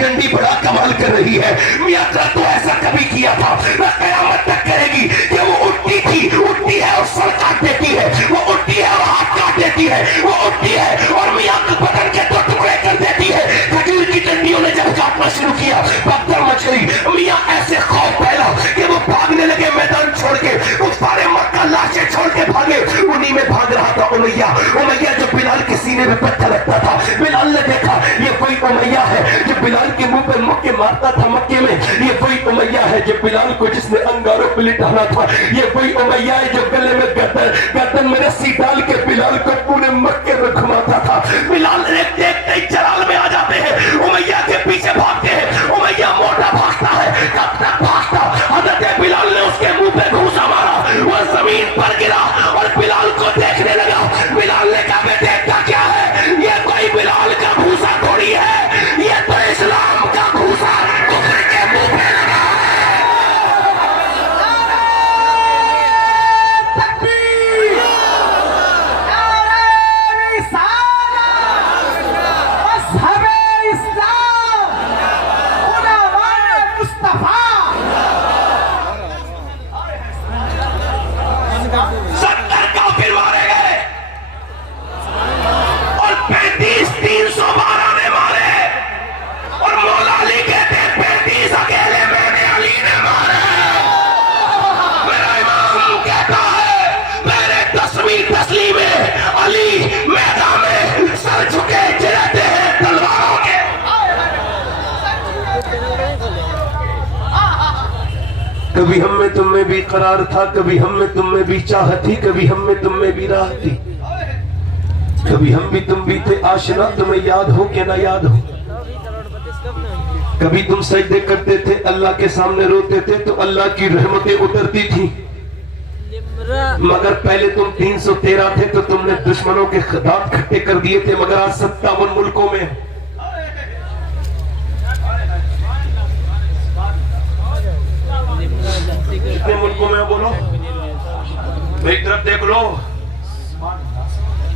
डंडी बड़ा कमाल कर रही है। मियां का तो ऐसा कभी किया था ना कयामत तक करेगी कि वो उठती थी, उठती है और सर काट देती है, वो उठती है और हाथ काट देती है, वो उठती है और मियां के बदन के दो टुकड़े कर देती है। खजूर की डंडियों ने जब काटना शुरू किया भगदड़ मच गई। मियां ऐसे खौफ फैला कि वो भागने लगे मैदान छोड़ के, वो सारे मक्का लाशें छोड़ के भागे। उन्हीं में भाग रहा था उमैया, उमैया जो बिलाल के सीने में पत्थर रखता था। बिलाल ने देखा ये कोई उमैया है जो बिलाल के मुंह पर मुक्के मारता था मक्के में, ये कोई उमैया है जो बिलाल को जिसने अंगारों पे लिटाना था, ये कोई उमैया है जो गले में गर्दन में रस्सी डाल के बिलाल को पूरे मक्के में घुमाता था। बिलाल देखते ही जलाल में आ जाते हैं, उमैया के पीछे भागते हैं। उमैया मोटा भागता है, कब तक भागता, हजरत बिलाल ने उसके मुंह पे घूसा मारा, वो जमीन पर गिरा और बिलाल को देखने लगा। बिलाल ने कहा बेटे क्या है, ये कोई बिलाल का घूसा थोड़ी है, ये तो इस्लाम का घूसा कुफर के मुंह पे लगा कभी हम में तुम में भी करार था, कभी हम में तुम में भी चाहत थी, कभी हम में तुम में भी राह थी, कभी हम भी तुम भी थे आशना, तुम्हें याद हो कि ना याद हो। कभी तुम सजदे करते थे अल्लाह के सामने रोते थे तो अल्लाह की रहमतें उतरती थी, मगर पहले तुम 313 थे तो तुमने दुश्मनों के दांत खट्टे कर दिए थे, मगर आज 57 मुल्कों में कितने मुल्कों में बोलो, एक तरफ देख लो,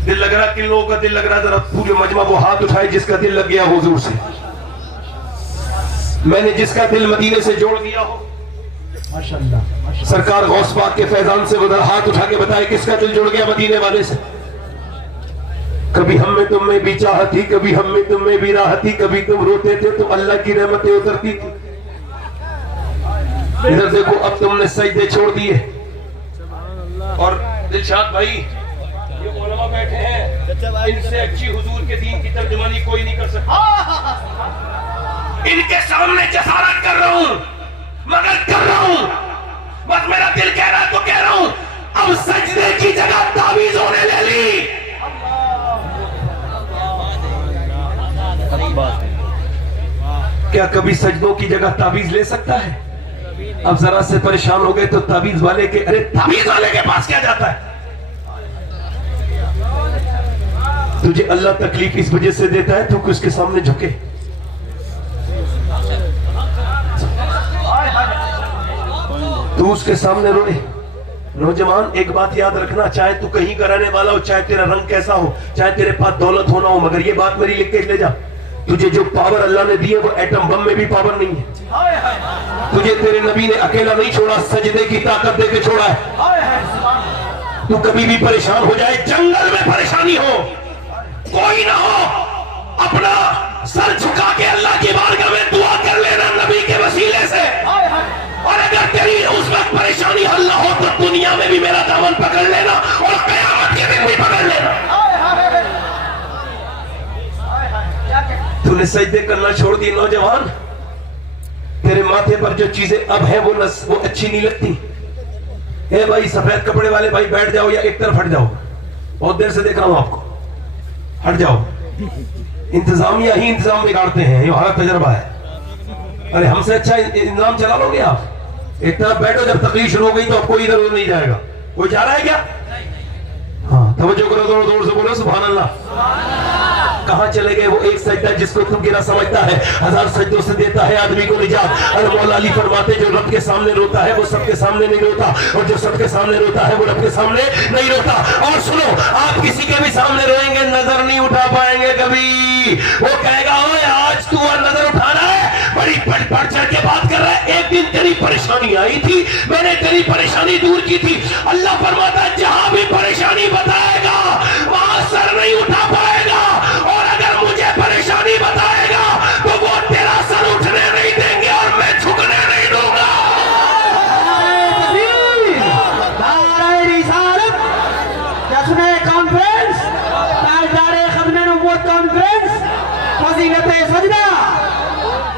दिल लग रहा, किन लोगों का दिल लग रहा, जरा पूरे मजमा वो हाथ उठाए जिसका दिल लग गया हुजूर से। मैंने जिसका दिल मदीने से जोड़ दिया हो, माशाअल्लाह सरकार गौस पाक के फैजान से उधर हाथ उठा के बताए किसका दिल जुड़ गया मदीने वाले से। कभी हम में तुम में भी चाहत थी, कभी हम में तुम में भी राहत थी, कभी तुम रोते थे तो अल्लाह की रहमतें उतरती थी। इधर देखो अब तुमने सजदे छोड़ दिए। और दिलशाद भाई ये उलमा बैठे हैं, इनसे अच्छी हुजूर के दीन की तर्जुमानी कोई नहीं कर सकता। इनके सामने जसारत कर रहा हूं, मगर कर रहा हूं, बस मेरा दिल कह रहा है तो कह रहा हूं, अब सजदे की जगह तावीजों ने ले ली। क्या कभी सजदों की जगह तावीज ले सकता है? अब जरा से परेशान हो गए तो तावीज वाले के, अरे तावीज वाले के पास क्या जाता है? तुझे अल्लाह तकलीफ इस वजह से देता है तो उसके सामने झुके। तू उसके सामने रोए। नौजवान एक बात याद रखना, चाहे तू कहीं का रहने वाला हो, चाहे तेरा रंग कैसा हो, चाहे तेरे पास दौलत होना हो, मगर ये बात मेरी लिख के ले जा, तुझे जो पावर अल्लाह ने दी है वो एटम बम में भी पावर नहीं है। तुझे तेरे नबी ने अकेला नहीं छोड़ा, सजदे की ताकत देके छोड़ा है। तू कभी भी परेशान हो जाए, जंगल में परेशानी हो, कोई ना हो, अपना सर झुका के अल्लाह की बारगाह में दुआ कर लेना नबी के वसीले से। और अगर तेरी उस वक्त परेशानी हल ना हो तो दुनिया में भी मेरा दामन पकड़ लेना और कयामत के दिन भी पकड़ लेना। तूने सजदे करना छोड़ दी नौजवान, तेरे माथे पर जो चीजें अब है वो अच्छी नहीं लगती। ए भाई सफेद कपड़े वाले भाई बैठ जाओ या एक तरफ हट जाओ, बहुत देर से देख रहा हूं आपको, हट जाओ। इंतजामिया ही इंतजाम बिगाड़ते हैं, ये हमारा तजर्बा है। अरे हमसे अच्छा इंतजाम चला लोगे आप? एक तरफ बैठो, जब तकलीफ शुरू हो गई तो कोई इधर उधर नहीं जाएगा। कोई जा रहा है क्या? हाँ तवज्जो करो, जोर जोर से बोलो सुभान अल्लाह। कहां चले गए वो एक सजदा जिसको तुम गिरा समझता है, 1000 सजदों से देता है आदमी को निजात। अरे मौला अली फरमाते जो रब के सामने रोता है वो सबके सामने नहीं रोता, और जो सबके सामने रोता है वो रब के सामने नहीं रोता। और सुनो, आप किसी के भी सामने रोएंगे नजर नहीं उठा पाएंगे कभी। वो कहेगा ओए आज तू और नजर उठा रहा है, दिन तेरी परेशानी आई थी, मैंने तेरी परेशानी दूर की थी। अल्लाह फरमाता है जहां भी परेशानी बताएगा वहां सर नहीं उठा पाएगा, और अगर मुझे परेशानी बताएगा तो वो तेरा सर उठने नहीं देंगे और मैं झुकने नहीं दूंगा। कॉन्फ्रेंस कॉन्फ्रेंस फजीलते सजना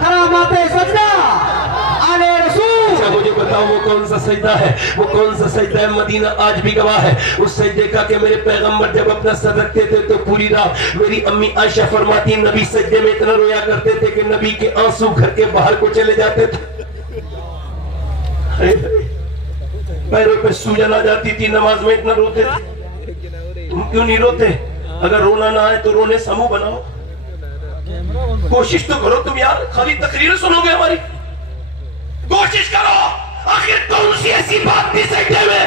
करामाते सजना आले रसूल। मुझे बताओ वो कौन सा सजदा है, वो कौन सा सजदा है? मदीना आज भी गवाह है उस सजदे का कि मेरे पैगंबर जब अपना सर रखते थे तो पूरी रात, मेरी अम्मी आयशा फरमाती, नबी सजदे में इतना रोया करते थे कि नबी के आंसू घर के बाहर को चले जाते थे। पैरों पे सूजन आ जाती थी, नमाज में इतना रोते थे। तुम क्यों नहीं रोते? अगर रोना ना आए तो रोने समूह बनाओ, कोशिश तो करो तुम यार, खाली तकरीर सुनोगे हमारी? कोशिश करो। आखिर कौन सी ऐसी बात थी सजदे में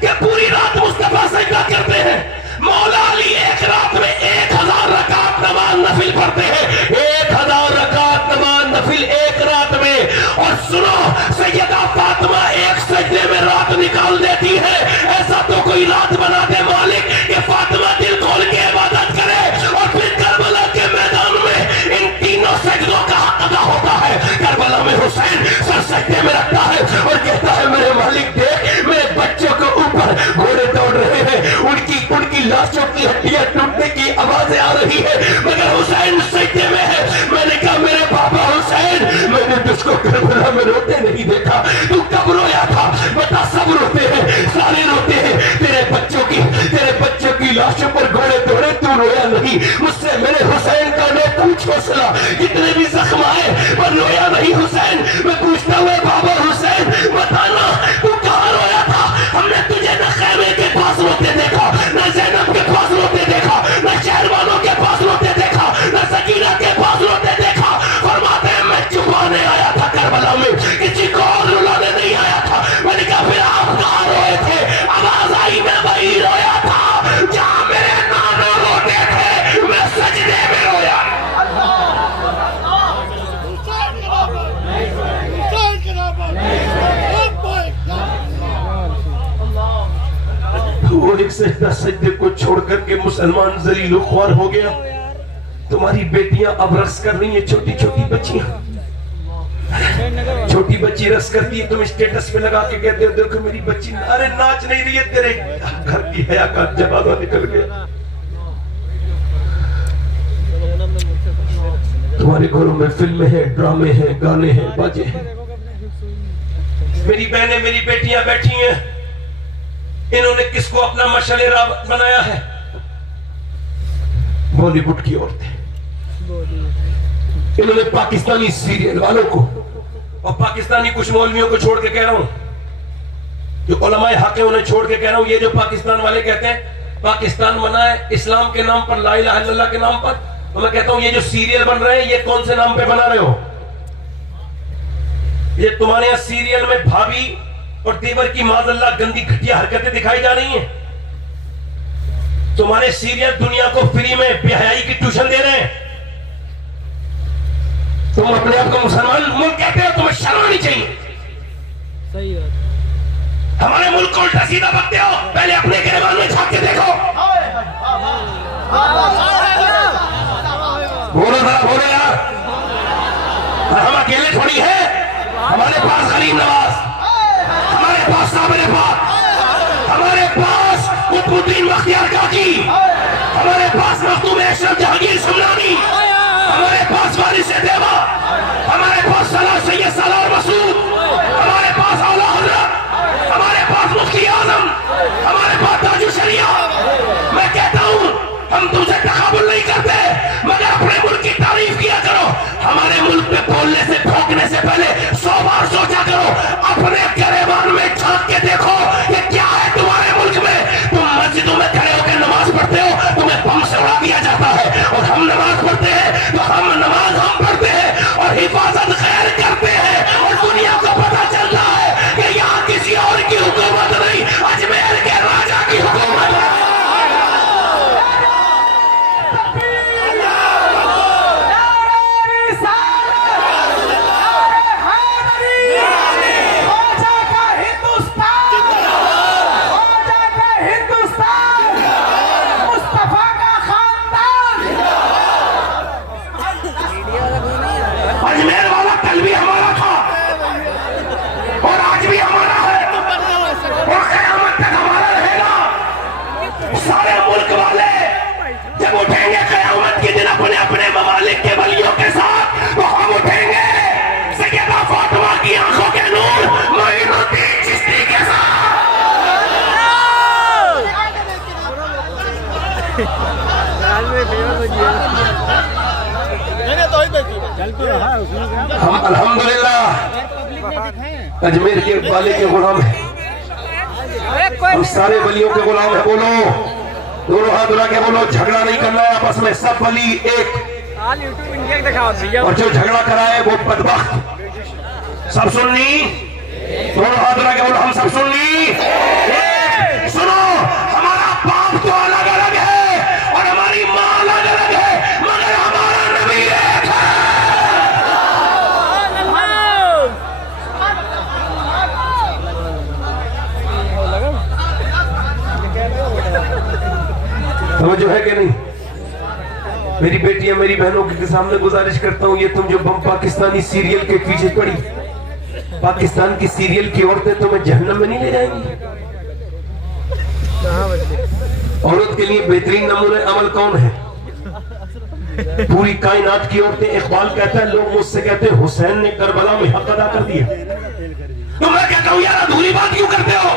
कि पूरी रात मुस्तफा सजदा करते हैं? मौला अली एक रात में 1000 रकात नमाज नफिल पढ़ते हैं, 1000 रकात नमाज नफिल एक रात में। और सुनो, सैयदा फातिमा एक सजदे में रात निकाल देती है। ऐसा तो कोई रात बना दे मालिक कि फातिमा दिल खोल के इबादत करे, और फिर करबला के मैदान में इन तीनों सजदों का हक अदा होता है। करबला में हुसैन सर सजदे में रखता है और कहता है मेरे मालिक देख, मेरे बच्चों के ऊपर घोड़े दौड़ रहे हैं, उनकी लाशों की हड्डियां टूटने की आवाजें आ रही है, मगर हुसैन सजदे में है। मैंने कहा मेरे पापा हुसैन, मैंने तुझको करबला में रोते नहीं देखा, तू कब रोया था? बता। सब रोते हैं, सारे रोते हैं। तेरे बच्चों की लाशों पर घोड़े दौड़े, तू रोया नहीं। मुझसे मेरे हुसैन का ने पूछ हौसला, कितने भी जख्म आए पर रोया नहीं हुसैन। मैं पूछता हुआ बाबा हुसैन बताना तू कहाँ रोया था? हमने तुझे न खैमे के पास रोते देखा, न ज़ैनब के पास रोते देखा, न शहरवानों के पास रोते देखा, न सकीना के पास रोते देखा। फरमाते हैं मैं छुपाने आया था करबला में, किसी को और रुलाने नहीं आया था। मैंने कहा फिर आप कहाँ रोए थे? आवाज आई मैं वही रोया था जहाँ मेरे नाना रोते थे, मैं सजदे में रोया। वो एक सजदे को छोड़कर के मुसलमान जलील ख्वार हो गया। तुम्हारी बेटियां अब रक्स कर रही हैं, छोटी छोटी बच्चियां, छोटी बच्ची रक्स करती है, तुम स्टेटस पे लगा के कहते हो देखो मेरी बच्ची। अरे नाच नहीं रही है, तेरे घर की हया का जनाजा निकल गया। तुम्हारे घरों में फिल्में हैं, ड्रामे हैं, गाने हैं, बाजे हैं। मेरी बहनें, मेरी बेटियां बैठी हैं, इन्होंने किसको अपना मशलेरा बनाया है? बॉलीवुड की औरतें। इन्होंने पाकिस्तानी सीरियल वालों को और पाकिस्तानी कुछ मौलवियों को छोड़ के कह रहा हूं, जो उलमाए हक है उन्हें छोड़ के कह रहा हूं, ये जो पाकिस्तान वाले कहते हैं पाकिस्तान बना है इस्लाम के नाम पर, ला इलाहा इल्लल्लाह के नाम पर, तो मैं कहता हूं ये जो सीरियल बन रहे हैं ये कौन से नाम पे बना रहे हो? ये तुम्हारे यहां सीरियल में भाभी और देवर की माज़अल्लाह गंदी घटिया हरकतें दिखाई जा रही हैं। तुम्हारे सीरियल दुनिया को फ्री में बेहयाई की ट्यूशन दे रहे हैं। तुम अपने आप को मुसलमान मुल्क कहते हो, तुम्हें शर्म आनी चाहिए। सही बात। हमारे मुल्क को उल्टा सीधा बकते हो, पहले अपने गिरबान में झांक के देखो। बोलो जरा, बोलो यार। और हम अकेले थोड़ी है, हमारे पास गरीब नवाज, हमारे पास साबिर पाक, हमारे पास कुतुबुद्दीन बख्तियार काकी, हमारे पास मखदूम अशरफ जहांगीर सुमनानी, हमारे पास वारिस देवा, हमारे पास सलाह सैयद सलार मसूद, हमारे पास आला हजरत, हमारे पास मुफ्ती आजम, हमारे पास ताजु शरिया। मैं कहता हूं हम तुमसे तकाबुल नहीं करते, मगर अपने मुल्क की तारीफ किया करो। हमारे मुल्क पे बोलने से, भौंकने से पहले 100 बार सोचा करो। अपने गिरबान में झांक के देखो ये क्या है तुम्हारे मुल्क में। तुम मस्जिदों में खड़े होकर नमाज पढ़ते हो, तुम्हें बम से उड़ा दिया जाता है, और हम नमाज पढ़ते हैं तो हम नमाज हम पढ़ते हैं और हिफाजत खैर करते हैं, और दुनिया को पता चलता है कि यहाँ किसी और की हुकूमत नहीं, अजमेर के राजा की हुकूमत है। हम अल्हम्दुलिल्लाह अजमेर के वाले के गुलाम हैं, हम सारे वलियों के गुलाम हैं। बोलो, दोनों हाथ उठा के बोलो, झगड़ा नहीं करना है आपस में, सब वली एक। और जो झगड़ा कराए वो बदबख्त। सब सुन ली? दोनों हाथ उठा के बोलो, हम सब सुन ली? सुनो, हमारा बाप तो अलग अलग है और हमारी माँ अलग अलग है, मगर हमारा नबी एक है। समझो है कि नहीं? मेरी बेटियां, मेरी बहनों के सामने गुजारिश करता हूं, ये तुम जो पाकिस्तानी सीरियल के पीछे पड़ी, पाकिस्तान की सीरियल की औरतें तुम्हें जहन्नम में नहीं ले जाएंगी। औरत के लिए बेहतरीन नमूने अमल कौन है? पूरी कायनात की औरतें। इकबाल कहता है, लोग मुझसे कहते हैं हुसैन ने करबला में हक अदा कर दिया। तो मैं कहता हूं यार, अधूरी बात क्यों करते हो?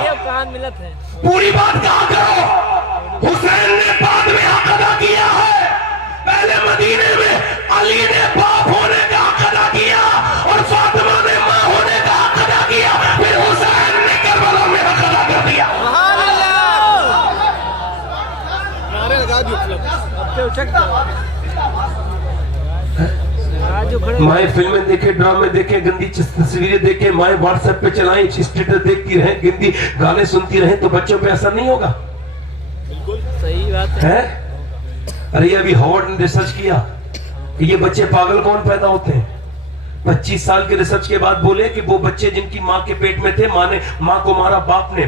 पूरी बात कहा करो। हुसैन ने बाद में हक अदा किया है, पहले मदीने में अली ने बाप होने का हक अदा किया और फातिमा ने मां होने का हक अदा किया, फिर हुसैन ने करबला में हक अदा कर दिया। माए फिल्में देखे, ड्रामे देखे, गंदी तस्वीरें देखे, माए व्हाट्सएप पे चलाएं, स्टेटस देखती रहे, गंदी गाने सुनती रहे, तो बच्चों पे असर नहीं होगा। बिल्कुल सही बात है। अरे अभी हार्वर्ड ने रिसर्च किया कि ये बच्चे पागल कौन पैदा होते हैं। 25 साल के रिसर्च के बाद बोले कि वो बच्चे जिनकी माँ के पेट में थे, माँ ने माँ को मारा, बाप ने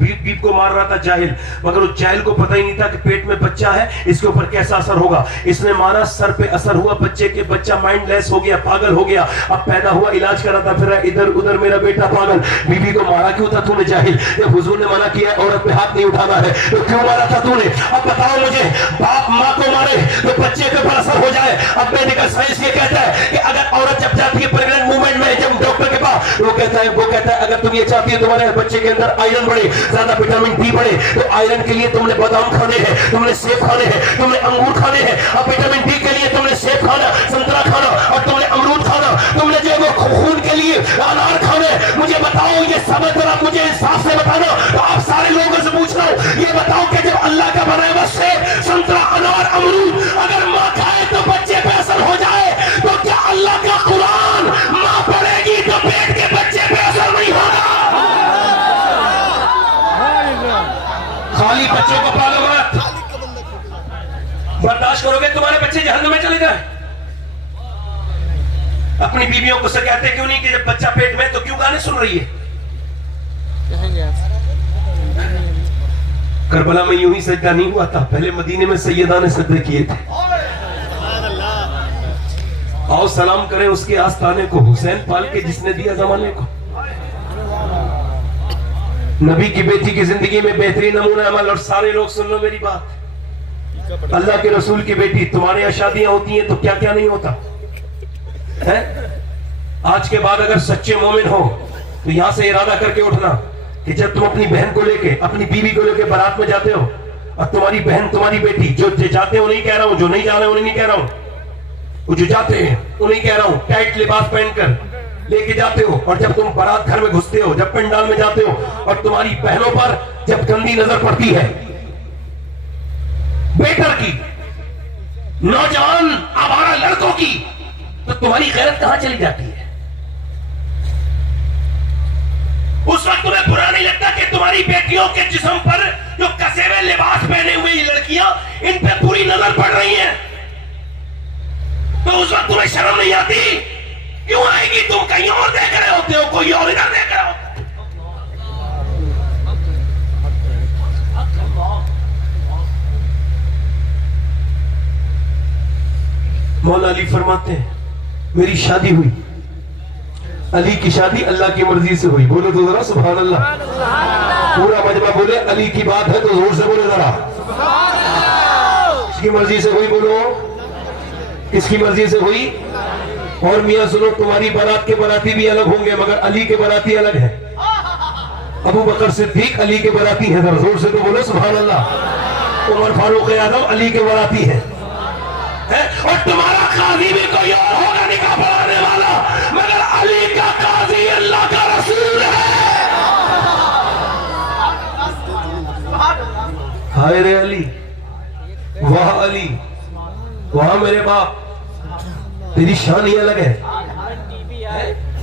बीप को मार रहा था जाहिल, मगर उस जाहिल को पता ही नहीं था कि पेट में बच्चा है, इसके ऊपर कैसा असर होगा। इसने मारा, सर पे असर हुआ बच्चे के, बच्चा माइंडलेस हो गया, पागल हो गया। अब पैदा हुआ, इलाज कराता फिर इधर उधर, मेरा बेटा पागल। बीबी को मारा क्यों था तूने जाहिल? हुजूर ने मना किया औरत पे हाथ नहीं उठाना है, तो क्यों मारा था तूने? अब बताओ मुझे, बाप माँ को मारे तो बच्चे के ऊपर असर हो जाए। अब मेडिकल साइंस ये कहता है कि अगर औरत जब जाती है प्रेग्नेंट मूवमेंट में, जब डॉक्टर के पास, वो कहता है अगर तुम ये चाहती हो तुम्हारे बच्चे के अंदर आयरन बढ़े, ज्यादा विटामिन डी बढ़े, तो आयरन के लिए तुमने बादाम खाने हैं, तुमने सेब खाने हैं, तुमने अंगूर खाने हैं। अब विटामिन डी के लिए तुमने सेब खाना, संतरा खाना, और तुमने अमरूद खाना, तुमने जो वो खून के लिए अनार खाने। मुझे बताओ ये समझ, जरा मुझे इंसाफ से बताना, तो आप सारे लोगों से पूछ रहा हूं, ये बताओ कि जब अल्लाह का बनाया हुआ सेब, संतरा, अनार, अमरूद अगर माँ खाए तो बच्चे पे असर हो जाए, तो क्या अल्लाह का कुरान माँ पढ़ेगी तो पेट के बच्चे पे असर नहीं होगा? खाली बच्चों को पालो मत, बर्दाश्त करोगे तुम्हारे बच्चे जहन्नम में चले जाए। अपनी बीवियों को से कहते क्यों नहीं कि जब बच्चा पेट में तो क्यों गाने सुन रही है? करबला में यूं ही सजदा नहीं हुआ था, पहले मदीने में सैयदा ने सजदे किए थे। आओ सलाम करें उसके आस्थाने को, हुसैन पाल के जिसने दिया जमाने को। नबी की बेटी की जिंदगी में बेहतरीन नमूना अमल। और सारे लोग सुन लो मेरी बात, अल्लाह के रसूल की बेटी, तुम्हारे यहाँ शादियां होती हैं तो क्या क्या नहीं होता है? आज के बाद अगर सच्चे मोमिन हो तो यहां से इरादा करके उठना कि जब तुम अपनी बहन को लेके, अपनी बीवी को लेके बारात में जाते हो, और तुम्हारी बहन, तुम्हारी बेटी, जो जाते हैं उन्हें कह रहा हूं, जो नहीं जा रहे उन्हें नहीं कह रहा हूं, वो जो जाते हैं उन्हें कह रहा हूं, टाइट लिबास पहनकर लेके जाते हो, और जब तुम बारात घर में घुसते हो, जब पंडाल में जाते हो, और तुम्हारी बहनों पर जब गंदी नजर पड़ती है, बेटर की, नौजवान आवारा लड़कों की, तो तुम्हारी गैरत कहां चली जाती है? उस वक्त तुम्हें बुरा नहीं लगता कि तुम्हारी बेटियों के जिस्म पर जो कसे हुए लिबास पहने हुए ये लड़कियां, इन पे पूरी नजर पड़ रही हैं, तो उस वक्त तुम्हें शर्म नहीं आती? क्यों आएगी? तुम कहीं और देख रहे होते हो, कोई और इधर देख रहा होता। मौला अली फरमाते हैं, मेरी शादी हुई, अली की शादी अल्लाह की मर्जी से हुई। बोलो तो जरा सुभान अल्लाह। पूरा मजमा बोले अली की बात है तो जोर से बोले जरा। किसकी मर्जी से हुई? बोलो किसकी मर्जी से हुई? और मियां सुनो, तुम्हारी बारात के बाराती भी अलग होंगे, मगर अली के बाराती अलग है। अबू बकर सिद्दीक अली के बाराती हैं, जरा जोर से तो बोलो सुभान अल्लाह। उमर फारूक आजम अली के बाराती हैं। हाय रे अली, वाह अली, वाह मेरे बाप, तेरी शान ही अलग है।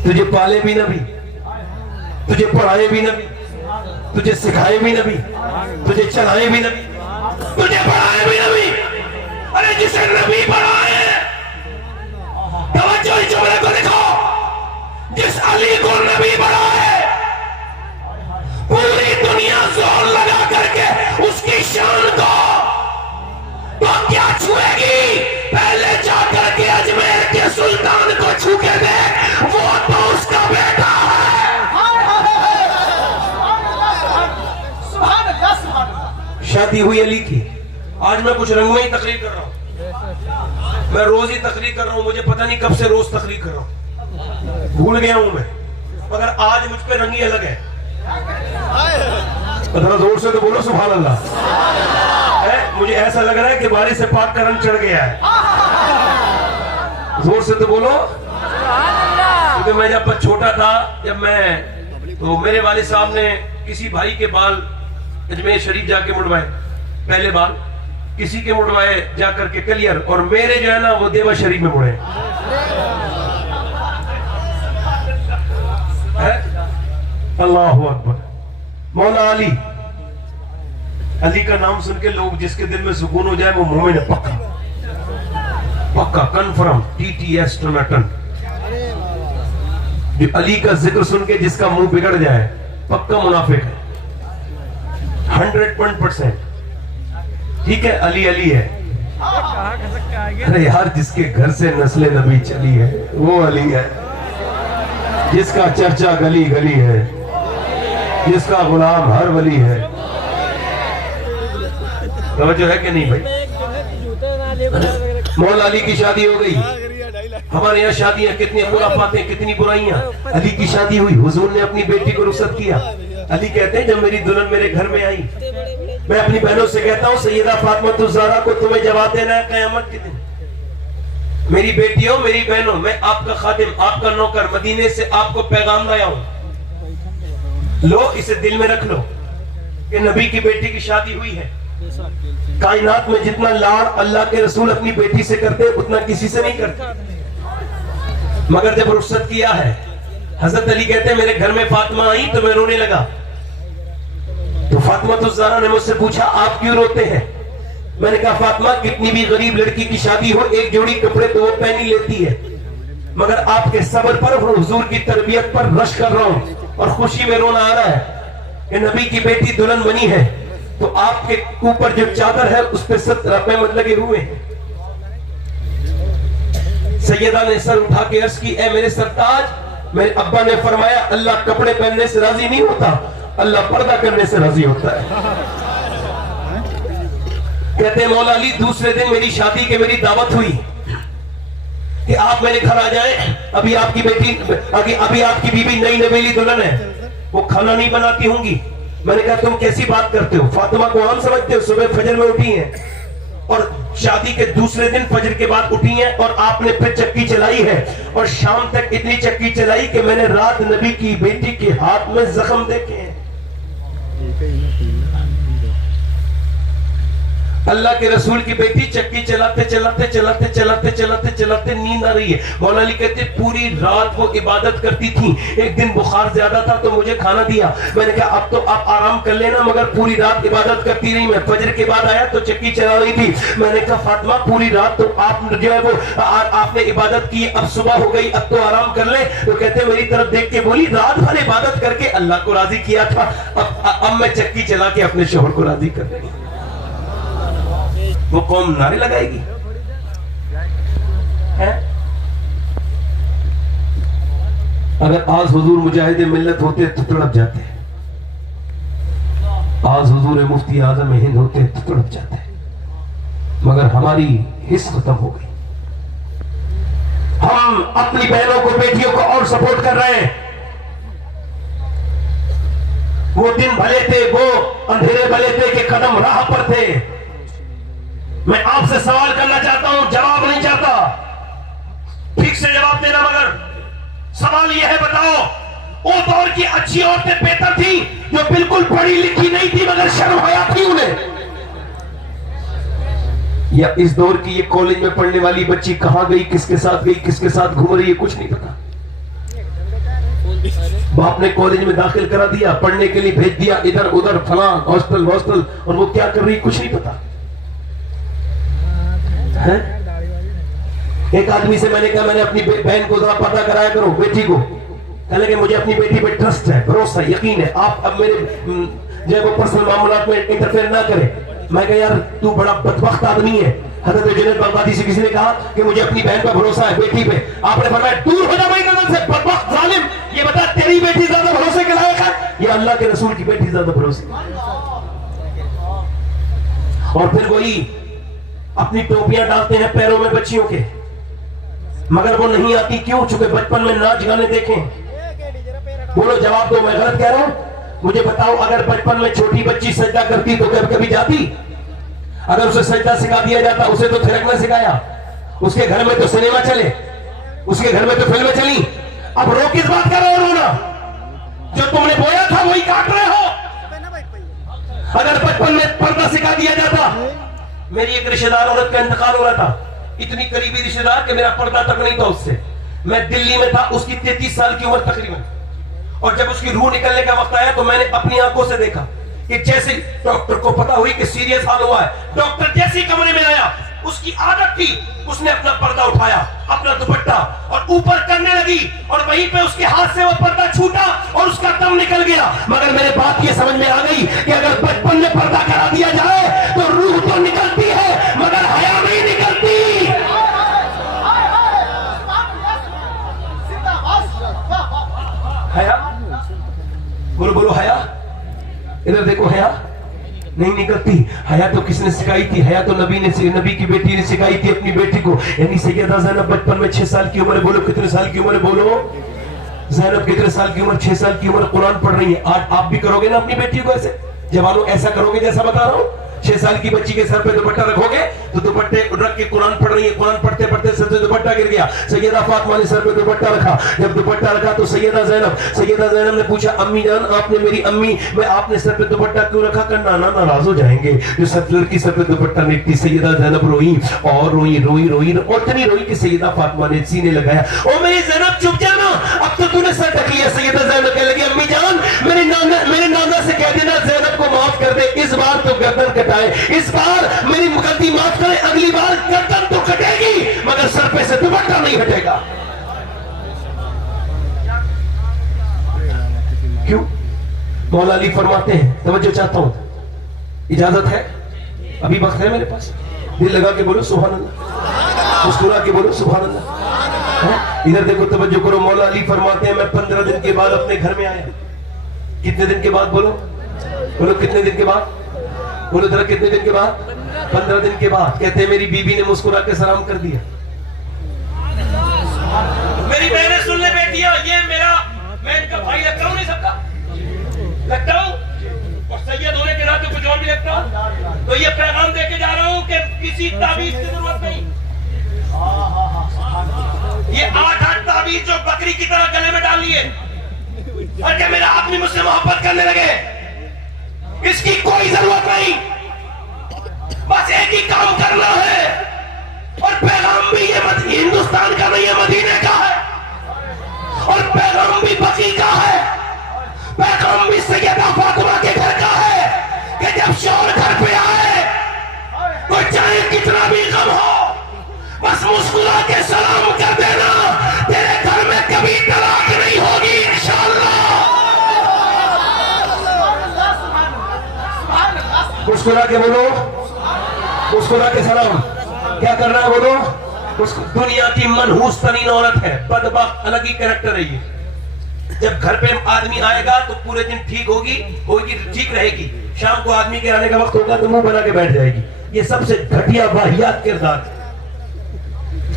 तुझे पाले भी नबी, तुझे पढ़ाए भी नबी, तुझे सिखाए भी नबी, तुझे चलाए भी नबी, तुझे पढ़ाए भी नबी। अरे जिसे नबी पढ़ाए, तवज्जो इस जुमले को देखो, जिस अली को नबी पढ़ाए, पूरी दुनिया जोर लगा करके उसकी शान को तो क्या छुएगी? पहले जाकर के अजमेर के सुल्तान को छू के दे, वो तो उसका बेटा है। शादी हुई अली की। आज मैं कुछ रंग में ही तकरीर कर रहा हूँ, मैं रोज ही तकरीर कर रहा हूँ, मुझे पता नहीं कब से रोज तकरीर कर रहा हूँ, भूल गया हूं मैं, मगर आज मुझ पे रंग ही अलग है। थोड़ा जोर से तो बोलो सुभान अल्लाह। मुझे ऐसा लग रहा है कि बारिश से पाक का रंग चढ़ गया है। जोर से तो बोलो। क्योंकि मैं जब छोटा था, तो मेरे वालिद साहब ने किसी भाई के बाल अजमेर शरीफ जाके मुड़वाए, पहले बाल किसी के मुड़वाए जाकर के क्लियर, और मेरे जो है ना वो देवा शरीफ में मुड़े। अल्लाह अकबर। मौला अली, अली का नाम सुन के लोग जिसके दिल में सुकून हो जाए वो मोमिन है, पक्का पक्का कन्फर्म, TTS टनाटन। जो अली का जिक्र सुन के जिसका मुंह बिगड़ जाए पक्का मुनाफिक है, 100%। ठीक है, अली अली है। अरे यार, जिसके घर से नस्ले नबी चली है वो अली है, जिसका चर्चा गली गली है, जिसका गुलाम हर वली है। तवज्जो है कि नहीं भाई? मौला अली की शादी हो गई। हमारे यहाँ शादियां कितनी खुराफात हैं, कितनी बुराइयां। अली की शादी हुई, हुजूर ने अपनी बेटी को रुखसत किया। अली कहते हैं जब मेरी दुल्हन मेरे घर में आई, मैं अपनी बहनों से कहता हूँ सैयदा फातिमा ज़हरा को तुम्हें जवाब देना है क़यामत के दिन। मेरी बेटियों, मेरी बहनों, मैं आपका खादिम, आपका नौकर, मदीने से आपको पैगाम लाया हूं, लो इसे दिल में रख लो कि नबी की बेटी की शादी हुई है। कायनात में जितना लाड़ अल्लाह के रसूल अपनी बेटी से करते उतना किसी से नहीं करते। मगर जब रुखसत किया है, हजरत अली कहते हैं मेरे घर में फातिमा आई तो मैं रोने लगा। तो फातिमा तो ज़हरा ने मुझसे पूछा आप क्यों रोते हैं? मैंने कहा फातिमा, कितनी भी गरीब लड़की की शादी हो, एक जोड़ी कपड़े तो वो पहन ही लेती है, मगर आपके सब्र पर और हुजूर की तरबियत पर रश कर रहा हूं और खुशी में रोना आ रहा है कि नबी की बेटी दुल्हन बनी है, तो आपके ऊपर जो चादर है उस पर 17 पैमत लगे हुए हैं। सैयदा ने सर उठा के अर्ज की, ए मेरे सरताज, मेरे अब्बा ने फरमाया अल्लाह कपड़े पहनने से राजी नहीं होता, अल्लाह पर्दा करने से राजी होता है। कहते हैं मौला अली, दूसरे दिन मेरी शादी के मेरी दावत हुई कि आप मेरे घर आ जाएं, अभी आपकी बेटी, अभी आपकी बीबी नई नवेली दुल्हन है, वो खाना नहीं बनाती होंगी। मैंने कहा तुम कैसी बात करते हो, फातिमा को आम समझते हो? सुबह फजर में उठी हैं और शादी के दूसरे दिन फजर के बाद उठी हैं और आपने फिर चक्की चलाई है और शाम तक इतनी चक्की चलाई कि मैंने रात नबी की बेटी के हाथ में जख्म देखे हैं। अल्लाह के रसूल की बेटी चक्की चलाते चलाते चलाते चलाते चलाते चलाते नींद आ रही है। मौला अली कहते पूरी रात वो इबादत करती थी। एक दिन बुखार ज्यादा था तो मुझे खाना दिया, मैंने कहा अब तो आप आराम कर लेना, मगर पूरी रात इबादत करती रही। मैं फजर के बाद आया तो चक्की चला रही थी। मैंने कहा फातिमा पूरी रात तो आप जो है वो आपने इबादत की, अब सुबह हो गई, अब तो आराम कर ले। तो कहते मेरी तरफ देख के बोली रात भर इबादत करके अल्लाह को राजी किया था, अब मैं चक्की चला के अपने शोहर को राजी कर रही हूं। वो कौम नारे लगाएगी है? अगर आज हुजूर मुजाहिद मिल्लत होते तो तड़प जाते, आज हुजूर मुफ्ती आजम हिंद होते तो तड़प जाते, मगर हमारी हिस्स खत्म हो गई। हम अपनी बहनों को, बेटियों को और सपोर्ट कर रहे हैं। वो दिन भले थे, वो अंधेरे भले थे कि कदम राह पर थे। मैं आपसे सवाल करना चाहता हूं, जवाब नहीं चाहता, ठीक से जवाब देना, मगर सवाल यह है बताओ वो दौर की अच्छी औरतें बेहतर थी जो बिल्कुल पढ़ी लिखी नहीं थी मगर शर्म हया थी उन्हें? या इस दौर की ये कॉलेज में पढ़ने वाली बच्ची कहां गई, किसके साथ गई, किसके साथ घूम रही है, कुछ नहीं पता। बाप ने कॉलेज में दाखिल करा दिया, पढ़ने के लिए भेज दिया, इधर उधर फला हॉस्टल हॉस्टल, और वो क्या कर रही है कुछ नहीं पता है? एक आदमी से मैंने कहा मैंने अपनी बहन को जरा पता कराया करो, बेटी को। कहने कि मुझे अपनी बेटी पे ट्रस्ट है, भरोसा है, यकीन है, आप अब मेरे जो वो पर्सनल मामलात में इंटरफेयर ना करें। मैं कहा यार तू बड़ा बदबख्त आदमी है। हजरत जुनैद बगदादी से किसी ने कहा कि मुझे अपनी बहन पर भरोसा है, बेटी पे। आपने फरमाया दूर हो जा मेरी नजर से बदबख्त जालिम, ये बता तेरी बेटी ज्यादा भरोसे के लायक है या अल्लाह के रसूल की बेटी ज्यादा भरोसे? और फिर वही अपनी टोपियां डालते हैं पैरों में बच्चियों के, मगर वो नहीं आती क्यों? चूंकि बचपन में नाच गाने देखें। बोलो जवाब दो, मैं गलत कह रहा हूं? मुझे बताओ, अगर बचपन में छोटी बच्ची सजदा करती तो कभी कभी जाती? अगर उसे सजदा सिखा दिया जाता, उसे तो थिरकना सिखाया, उसके घर में तो सिनेमा चले, उसके घर में तो फिल्में चली। अब रो किस बात कर रहे हो? रोना जो तुमने बोया था वही काट रहे हो। अगर बचपन में पर्दा सिखा दिया जाता। मेरी एक रिश्तेदार औरत का इंतकाल हो रहा था, इतनी करीबी रिश्तेदार कि मेरा पर्दा तक नहीं था उससे। मैं दिल्ली में था, उसकी 33 साल की उम्र तकरीबन, और जब उसकी रूह निकलने का वक्त आया तो मैंने अपनी आंखों से देखा कि जैसे डॉक्टर को पता हुई कि सीरियस हाल हुआ है, डॉक्टर जैसे ही कमरे में आया, उसकी आदत थी, उसने अपना पर्दा उठाया, अपना दुपट्टा और ऊपर करने लगी, और वहीं पे उसके हाथ से वो पर्दा छूटा और उसका दम निकल गया। मगर मेरे बात ये समझ में आ गई कि अगर बचपन में पर्दा करा दिया जाए तो रूह तो निकलती है मगर हया नहीं निकलती। हया, बोलो बोलो हया, इधर देखो, हया नहीं निकलती। हया तो किसने सिखाई थी? हया तो नबी की बेटी ने सिखाई थी अपनी बेटी को, यानी सैयदा ज़ैनब बचपन में 6 साल की उम्र। बोलो कितने साल की उम्र? बोलो ज़ैनब कितने साल की उम्र? 6 साल की उम्र, कुरान पढ़ रही है। आज आप भी करोगे ना अपनी बेटी को ऐसे? जवानों ऐसा करोगे जैसा बता रहा हूं? 6 साल की बच्ची के सर पे दुपट्टा रखोगे तो दुपट्टे रख के कुरान पढ़ रही है, कुरान पढ़ते पढ़ते सर से दुपट्टा गिर गया। सैयदा फातिमा ने सर पे दुपट्टा रखा, जब दुपट्टा रखा तो सैयदा ज़ैनब ने पूछा अम्मी जान आपने मेरी अम्मी में आपने सर पे दुपट्टा क्यों रखा? कर नाना नाराज हो जाएंगे, जो सब लड़की सर पे दुपट्टा निकती। सैयदा ज़ैनब रोई और रोई रोई रोई और इतनी रोई कि सैयदा फातिमा ने सीने लगाया, ओ मेरी ज़ैनब चुप जाना, अब तो तूने सर ढक लिया। सैयदा ज़ैनब कहने लगी अम्मी जान मेरे नाना से कह देना ज़ैनब को माफ कर दे, इस बार तो गर्दन कटाए, इस बार मेरी गलती माफ करे, अगली बार गर्दन तो कटेगी मगर सर पे से दुपट्टा नहीं हटेगा। क्यों? मौला अली फरमाते हैं, तवज्जो चाहता हूं, इजाजत है? अभी वक्त है मेरे पास? दिल लगा के बोलो सुभान अल्लाह, मुस्कुरा के बोलो सुभान अल्लाह। इधर देखो, तवज्जो करो, मौला अली फरमाते हैं मैं 15 दिन के बाद अपने घर में आया। कितने दिन के बाद? बोलो बोलो कितने दिन के बाद? बोलो जरा कितने दिन के बाद? 15 दिन के बाद। कहते हैं मेरी बीबी ने मुस्कुरा के सलाम कर दिया। मेरी बहनें सुन ले बेटियां, ये मेरा, मैं इनका भाई लगता हूं, नहीं सबका लगता हूं, और सैयद होने के नाते कुछ और भी लगता हूं। तो ये पैगाम देके जा रहा हूं कि किसी ताबीज की जरूरत नहीं। ये 8 ताबीज जो बकरी की तरह गले में डाल लिए और जब मेरा आदमी मुझसे मोहब्बत करने लगे, इसकी कोई जरूरत नहीं, बस एक ही काम करना है। और पैगाम भी ये हिंदुस्तान का नहीं है, मदीने का है, और पैगाम भी बकी का है, पैगाम भी सैयदा फातिमा के घर का है कि जब शौहर घर पे आए तो चाहे कितना भी गम हो, बस मुस्कुरा के सलाम कर देना, तेरे घर में कभी तलाक नहीं होगी इंशाअल्लाह। मुस्कुरा के बोलो, मुस्कुरा के सलाम। क्या करना है बोलो? दुनिया की मनहूस तरीन औरत है, बदबख्त, अलग ही कैरेक्टर है ये। जब घर पे आदमी आएगा तो पूरे दिन ठीक होगी, ठीक रहेगी, शाम को आदमी के आने का वक्त होगा तो मुंह बना के बैठ जाएगी। ये सबसे घटिया वाहियात किरदार।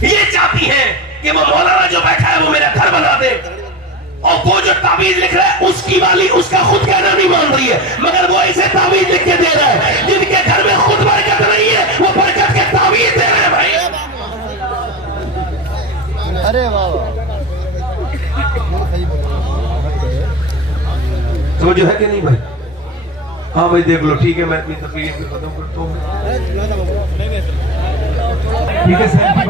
ये चाहती है कि वो मौलाना जो बैठा है वो मेरा घर बना दे, और वो जो ताबीज लिख रहा है उसकी वाली उसका खुद कहना नहीं मान रही है, मगर वो ऐसे ताबीज लिख के दे रहा है जिनके घर में खुद बरकत नहीं है, वो बरकत के ताबीज दे रहे हैं भाई। अरे वाह, तो जो है कि नहीं भाई? हाँ भाई देख लो, ठीक है, मैं अपनी तकरीर खत्म करता हूँ। ठीक है सर।